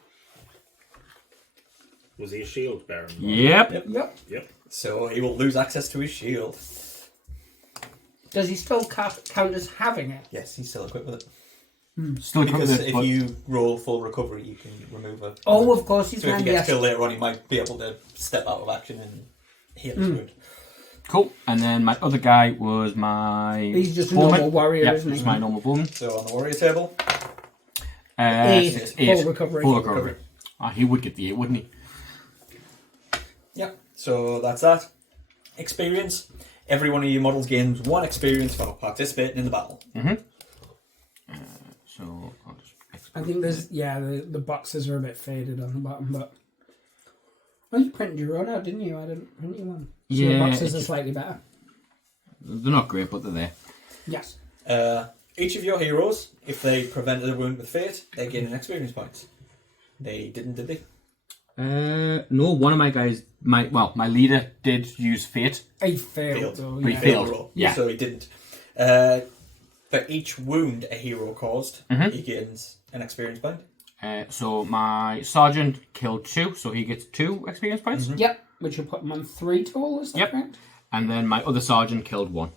Was he a shield bearer? Yep. Yep. So he will lose access to his shield. Does he still count as having it? Yes, he's still equipped with it. Still Because because if you roll full recovery, you can remove a... Oh, of course, he's So if he handy. gets Yes. killed later on, he might be able to step out of action and heal his wound. Cool. And then my other guy was my... He's just a bowman. normal warrior, Yep, isn't he? he's my normal bowman. So on the warrior table, 8. 8. Full recovery. Full recovery. Oh, he would get the 8, wouldn't he? yep. So that's that. Experience. Every one of your models gains 1 experience for participating in the battle. So I'll just... I think there's... Yeah, the boxes are a bit faded on the bottom, but... Well, you printed your own out, didn't you? I didn't print you one. So the Yeah, boxes are it's- slightly better. They're not great, but they're there. Yes. Each of your heroes, if they prevented a wound with fate, they gain an experience point. They didn't, did they? No, one of my guys... My leader did use Fate. He failed, Failed. though. But he Yeah. failed. the roll. Yeah. So he didn't. For each wound a hero caused, he gains an experience point. So my sergeant killed 2, so he gets 2 experience points. Yep, which will put him on 3 total, is that Yep. correct? And then my other sergeant killed 1.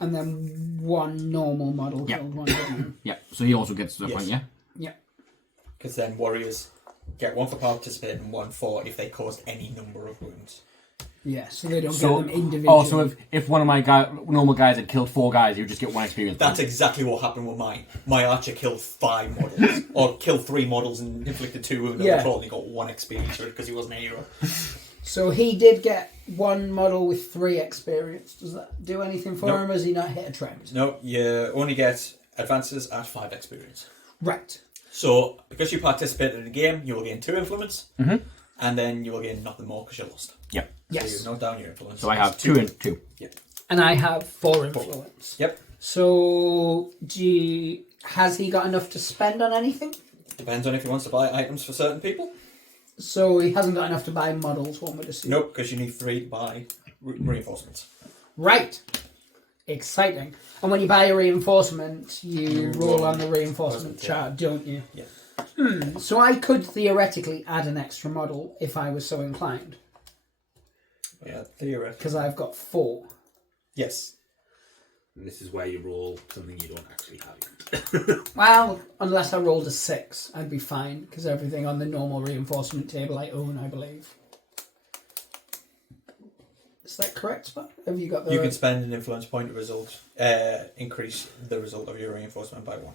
And then 1 normal model Yep. killed 1, didn't he? Yeah, so he also gets the Yes. point, yeah? Yep. Because then warriors get 1 for participating and 1 for if they caused any number of wounds. Yeah, so they don't So, get them individually. oh, so if one of my normal guys had killed 4 guys, you would just get 1 experience That's point. exactly what happened with mine. My archer killed 5 models, or killed 3 models and inflicted 2 wounds. Yeah. And only got 1 experience for it because he wasn't a hero. So he did get 1 model with 3 experience. Does that do anything for Nope. him? Has he not hit a trend? No, you only get advances at 5 experience. Right. So because you participated in the game, you will gain 2 influence, and then you will gain nothing more because you lost. Yep. Yes. So you note down your influence. So I have 2 and 2. And I have 4 influence. Yep. So has he got enough to spend on anything? Depends on if he wants to buy items for certain people. So he hasn't got enough to buy models, one would assume. Nope, because you need 3 to buy reinforcements. Right. Exciting. And when you buy a reinforcement, you roll on the reinforcement chart, don't you? Yeah. So I could theoretically add an extra model if I was so inclined. Yeah, theoretically. Because I've got 4. Yes. And this is where you roll something you don't actually have. Well, unless I rolled a 6, I'd be fine. Because everything on the normal reinforcement table I own, I believe. Is that correct, Spot? Have you got the... You can spend an influence point to result, increase the result of your reinforcement by 1.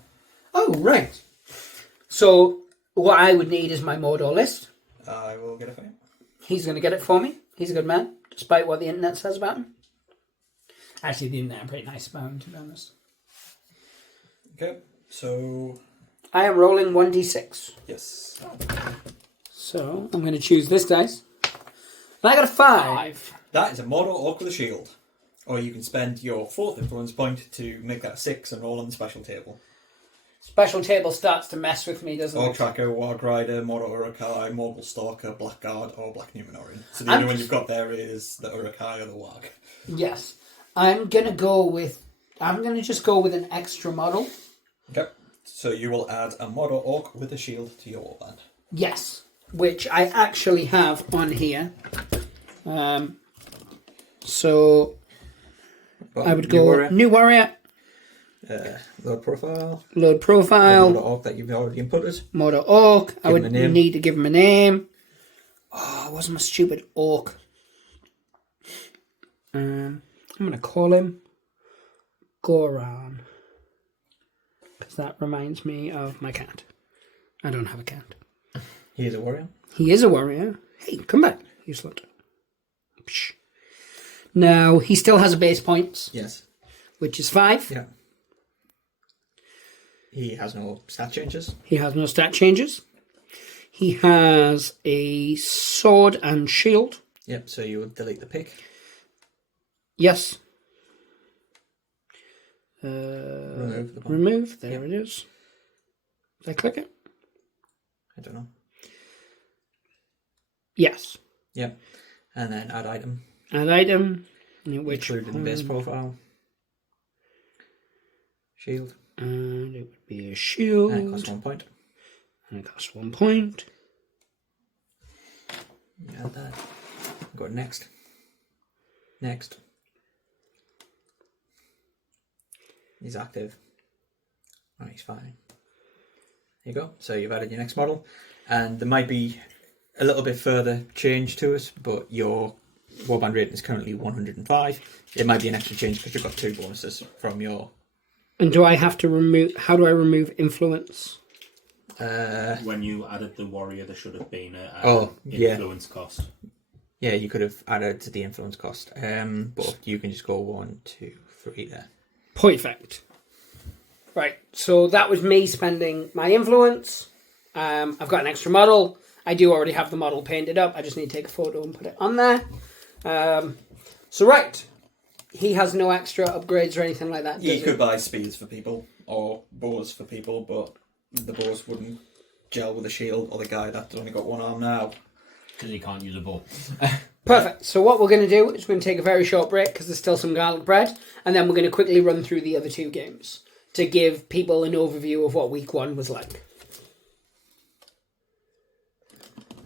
Oh, right. So what I would need is my Mordor list. I will get it for you. He's going to get it for me. He's a good man, despite what the internet says about him. Actually, the internet are pretty nice about him, to be honest. Okay, so... I am rolling 1d6. Yes. So I'm going to choose this dice. And I got a 5. That is a Mordor Orc with a shield. Or you can spend your 4th influence point to make that a 6 and roll on the special table. Special table starts to mess with me, doesn't Orc it? Tracker, Warg Rider, Mordor Urukai, Morgul Stalker, Blackguard, or Black Numenorian. So the only one you've got there is the Urukai or the Warg. Yes. I'm going to just go with an extra model. Okay. So you will add a Mordor Orc with a shield to your warband. Yes. Which I actually have on here. So I would go New Warrior. Load profile. Load profile. Mordor Orc that you've already inputted. Mordor Orc. I would him a name. need to give him a name. Oh, it wasn't my stupid Orc. I'm going to call him Goran. Because that reminds me of my cat. I don't have a cat. He is a warrior. He is a warrior. Hey, come back, you slut. Psh. Now, he still has a base points, Yes. which is 5. Yeah. He has no stat changes. He has no stat changes. He has a sword and shield. Yep, so you would delete the pick. Yes. Remove the bomb. Remove. There it is. Did I click it? I don't know. Yes. Yep. And then add item. Add item. Which Included in the base profile. Shield. And it would be a shield. And it costs 1 point. And it costs 1 point. Add that. Go next. Next. He's active. Oh, he's fine. There you go. So you've added your next model. And there might be a little bit further change to it, but your warband rating is currently 105. It might be an extra change because you've got 2 bonuses from your... And do I have to remove... How do I remove influence? When you added the warrior, there should have been Oh, yeah. influence cost. Yeah, you could have added to the influence cost. But you can just go 1, 2, 3 there. Perfect. Right, so that was me spending my influence. I've got an extra model. I do already have the model painted up. I just need to take a photo and put it on there. So right, he has no extra upgrades or anything like that. You could buy speeds for people or bows for people, but the bows wouldn't gel with the shield or the guy that's only got 1 arm now. Because he can't use a bow. Perfect. So what we're going to do is we're going to take a very short break because there's still some garlic bread, and then we're going to quickly run through the other 2 games to give people an overview of what week 1 was like.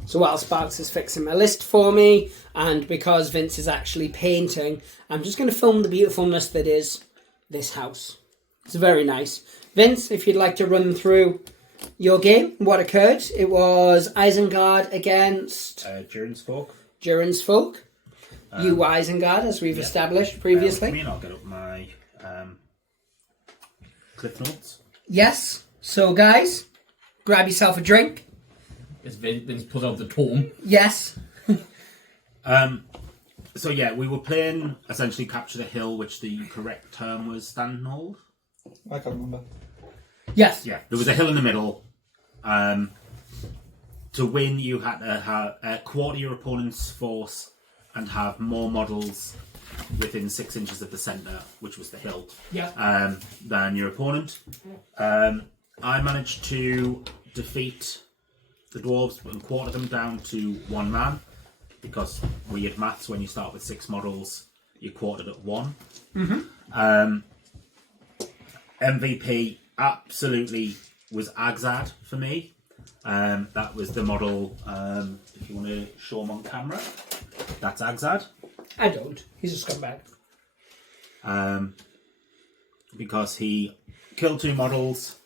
So while Sparks is fixing my list for me, and because Vince is actually painting, I'm just going to film the beautifulness that is this house. It's very nice. Vince, if you'd like to run through your game, what occurred. It was Isengard against Durin's Folk. Durin's Folk. You Isengard, as we've established previously. I'll get up my cliff notes. Yes. So, guys, grab yourself a drink. As Vince pulls out the tome. Yes. So yeah, we were playing essentially Capture the Hill, which the correct term was Stand and Hold. I can't remember. Yes. Yeah, there was a hill in the middle. To win, you had to have quarter your opponent's force and have more models within 6 inches of the centre, which was the hill, than your opponent. I managed to defeat the dwarves and quarter them down to 1 man, because weird maths, when you start with 6 models, you quartered at 1. MVP absolutely was Agzad for me. That was the model, if you want to show him on camera, that's Agzad. I don't. He's a scumbag. Because he killed 2 models,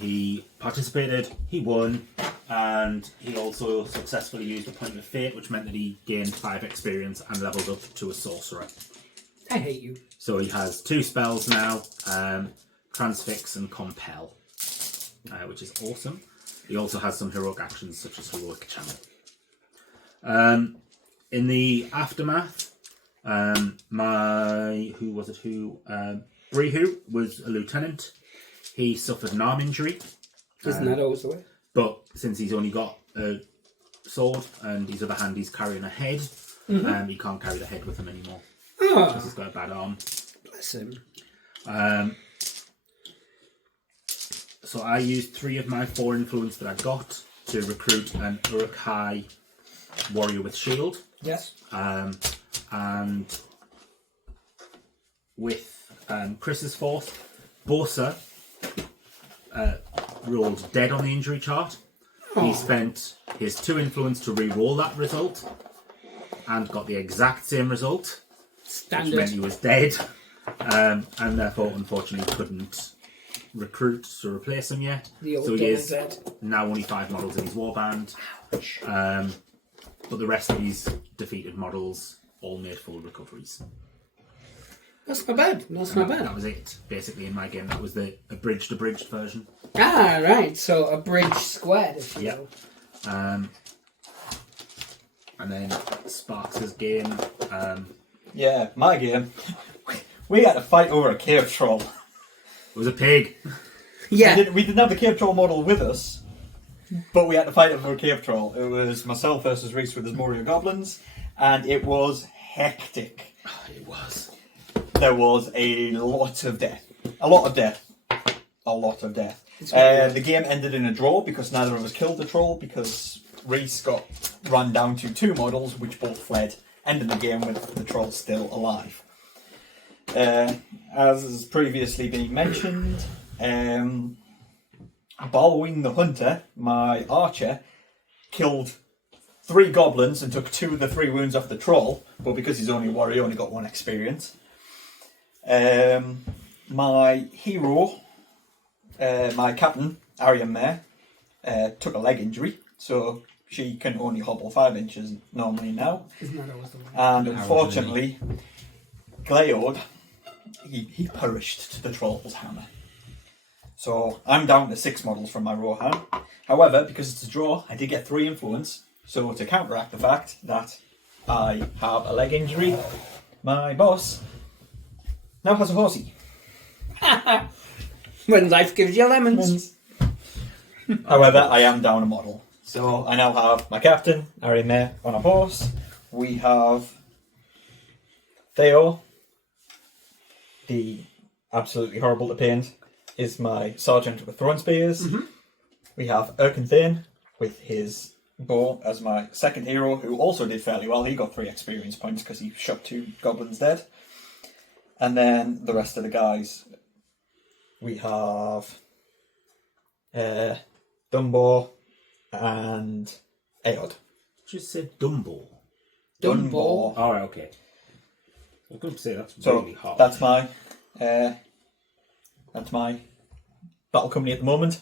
he participated, he won, and he also successfully used a Point of Fate, which meant that he gained 5 experience and leveled up to a sorcerer. I hate you. So he has 2 spells now, Transfix and Compel, which is awesome. He also has some heroic actions such as Heroic Channel. In the aftermath, Brihu was a lieutenant. He suffered an arm injury. Isn't that always the way? But since he's only got a sword and his other hand he's carrying a head, he can't carry the head with him anymore. Because he's got a bad arm. Bless him. So I used 3 of my 4 influence that I got to recruit an Uruk-hai warrior with shield. Yes. And with Chris's force, Bosa rolled dead on the injury chart. He spent his 2 influence to re-roll that result and got the exact same result. Standard. Which meant he was dead, and therefore unfortunately couldn't recruit to replace him yet. So he is now only 5 models in his warband. But the rest of his defeated models all made full recoveries. That's not bad. That's not bad. That was it, basically, in my game. That was the abridged version. Ah, right. So a bridge squared, if you will. And then Sparks' game. Yeah, my game. We had to fight over a cave troll. It was a pig. Yeah. We didn't have the cave troll model with us, but we had to fight over a cave troll. It was myself versus Reese with his Moria goblins, and it was hectic. It was. There was a lot of death. A lot of death. The game ended in a draw because neither of us killed the troll, because Reese got run down to 2 models which both fled, ending the game with the troll still alive. As has previously been mentioned, Balwin the Hunter, my archer, killed 3 goblins and took 2 of the 3 wounds off the troll, but because he's only a warrior, he only got 1 experience. My hero, my captain, Arya Mare, took a leg injury, so she can only hobble 5 inches normally now. Isn't that always the way? And unfortunately, Gleod, he perished to the troll's hammer. So I'm down to 6 models from my Rohan. However, because it's a draw, I did get 3 influence. So to counteract the fact that I have a leg injury, my boss now has a horsey. When life gives you lemons. However, I am down a model. So I now have my captain, Arime, on a horse. We have Theo, the absolutely horrible to paint, is my sergeant with thrown spears. We have Erkenthane with his bow as my second hero, who also did fairly well. He got 3 experience points because he shot 2 goblins dead. And then the rest of the guys, we have Dumbo and Aod. Just said Dumbo. Dumbo. Alright, okay. I was going to say that's So really hard. that's my battle company at the moment.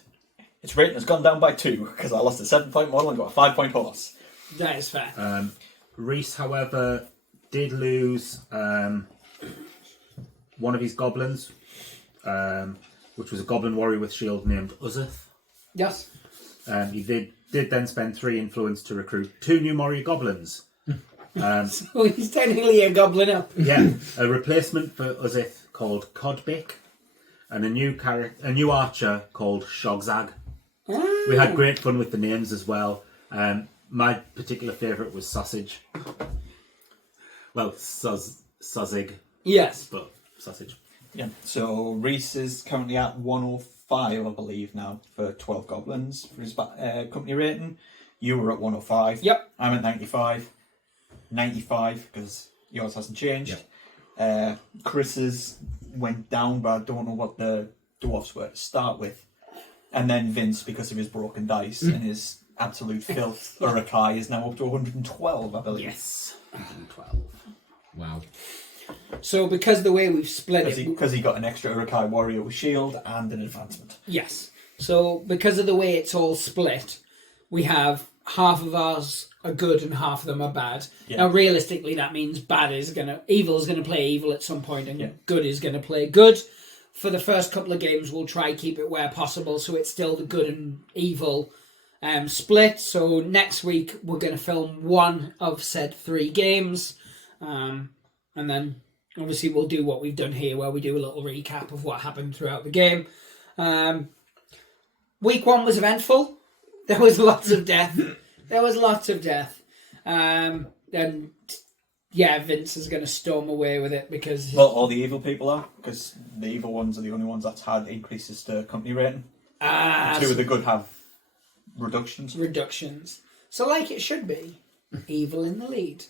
Its rating has gone down by 2 because I lost a 7-point model and got a 5-point horse. That is fair. Reese, however, did lose one of his goblins, which was a goblin warrior with shield named Uzzeth. Yes. He did then spend 3 influence to recruit 2 new warrior goblins. So he's technically a goblin up. Yeah, a replacement for Uzzeth called Codbick, and a new archer called Shogzag. We had great fun with the names as well. My particular favourite was Sausage. Well, Sozig, Yes. but Sausage. Yeah. So Reese is currently at 105, I believe, now for 12 goblins for his company rating. You were at 105. Yep. I'm at 95. 95 because yours hasn't changed. Yep. Chris's went down, but I don't know what the dwarfs were to start with. And then Vince, because of his broken dice and his absolute filth, Urukai is now up to 112, I believe. Yes, 112. Wow. So because of the way we've split it... Because he got an extra Urukai warrior with shield and an advancement. Yes. So because of the way it's all split, we have half of ours are good and half of them are bad. Yeah. Now, realistically, that means evil is gonna play evil at some point, and good is gonna play good. For the first couple of games, we'll try keep it where possible, so it's still the good and evil split. So next week we're gonna film one of said 3 games, and then obviously we'll do what we've done here, where we do a little recap of what happened throughout the game. Week 1 was eventful. There was lots of death. And yeah, Vince is going to storm away with it because... Well, all the evil people are, because the evil ones are the only ones that's had increases to company rating. 2 of the good have reductions. So like it should be. Evil in the lead.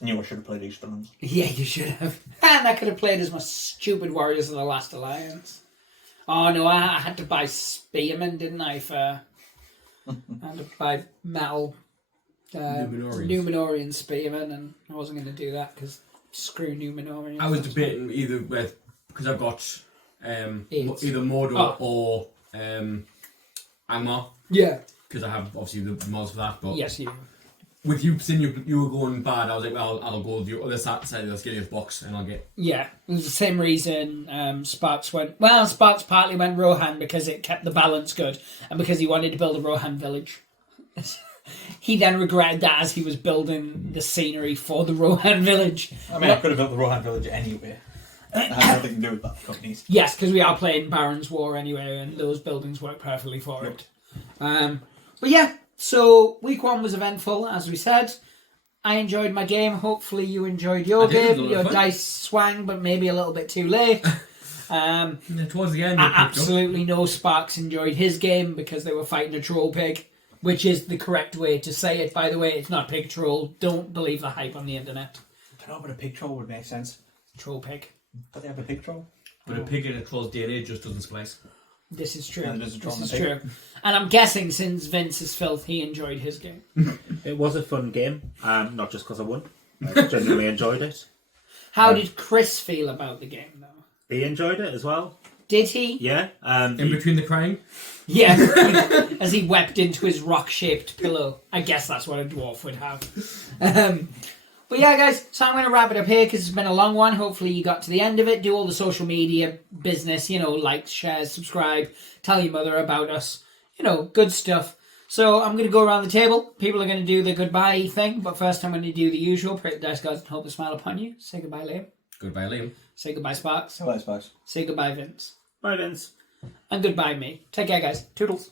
Knew I should have played each villains. Yeah, you should have. And I could have played as my stupid warriors in the last alliance. Oh no, I had to buy Spearmen, didn't I, I had to buy metal Numenorian Spearmen, and I wasn't going to do that because screw Numenorian. I was debating either with, because I've got either Mordor or Angmar. Yeah. Because I have obviously the mods for that. But yes, you. With you saying you were going bad, I was like, well, I'll go with the other side of the Skillius box and I'll get... Yeah, it was the same reason Sparks went... Well, Sparks partly went Rohan because it kept the balance good and because he wanted to build a Rohan village. He then regretted that as he was building the scenery for the Rohan village. I mean, I could have built the Rohan village anyway. It has nothing to do with that companies. Yes, because we are playing Baron's War anyway, and those buildings work perfectly for it. But yeah, so week 1 was eventful, as we said. I enjoyed my game. Hopefully you enjoyed your game. Your dice swang, but maybe a little bit too late. Towards the end, I absolutely know Sparks enjoyed his game because they were fighting a troll pig, which is the correct way to say it, by the way. It's not pig troll. Don't believe the hype on the internet. I don't know, but a pig troll would make sense. Troll pig. But they have a pig troll. But a pig in a troll's DNA just doesn't splice. This is true. Yeah, This is true. And I'm guessing since Vince is filth, he enjoyed his game. It was a fun game, not just because I won. I genuinely enjoyed it. How did Chris feel about the game, though? He enjoyed it as well. Did he? Yeah. In between the crying? Yeah. As he wept into his rock-shaped pillow. I guess that's what a dwarf would have. But yeah, guys, so I'm going to wrap it up here because it's been a long one. Hopefully you got to the end of it. Do all the social media business, like, share, subscribe, tell your mother about us. Good stuff. So I'm going to go around the table. People are going to do the goodbye thing, but first I'm going to do the usual. Pray the dice gods and hope to smile upon you. Say goodbye, Liam. Goodbye, Liam. Say goodbye, Sparks. Goodbye, Sparks. Say goodbye, Vince. Bye, Vince. And goodbye, me. Take care, guys. Toodles.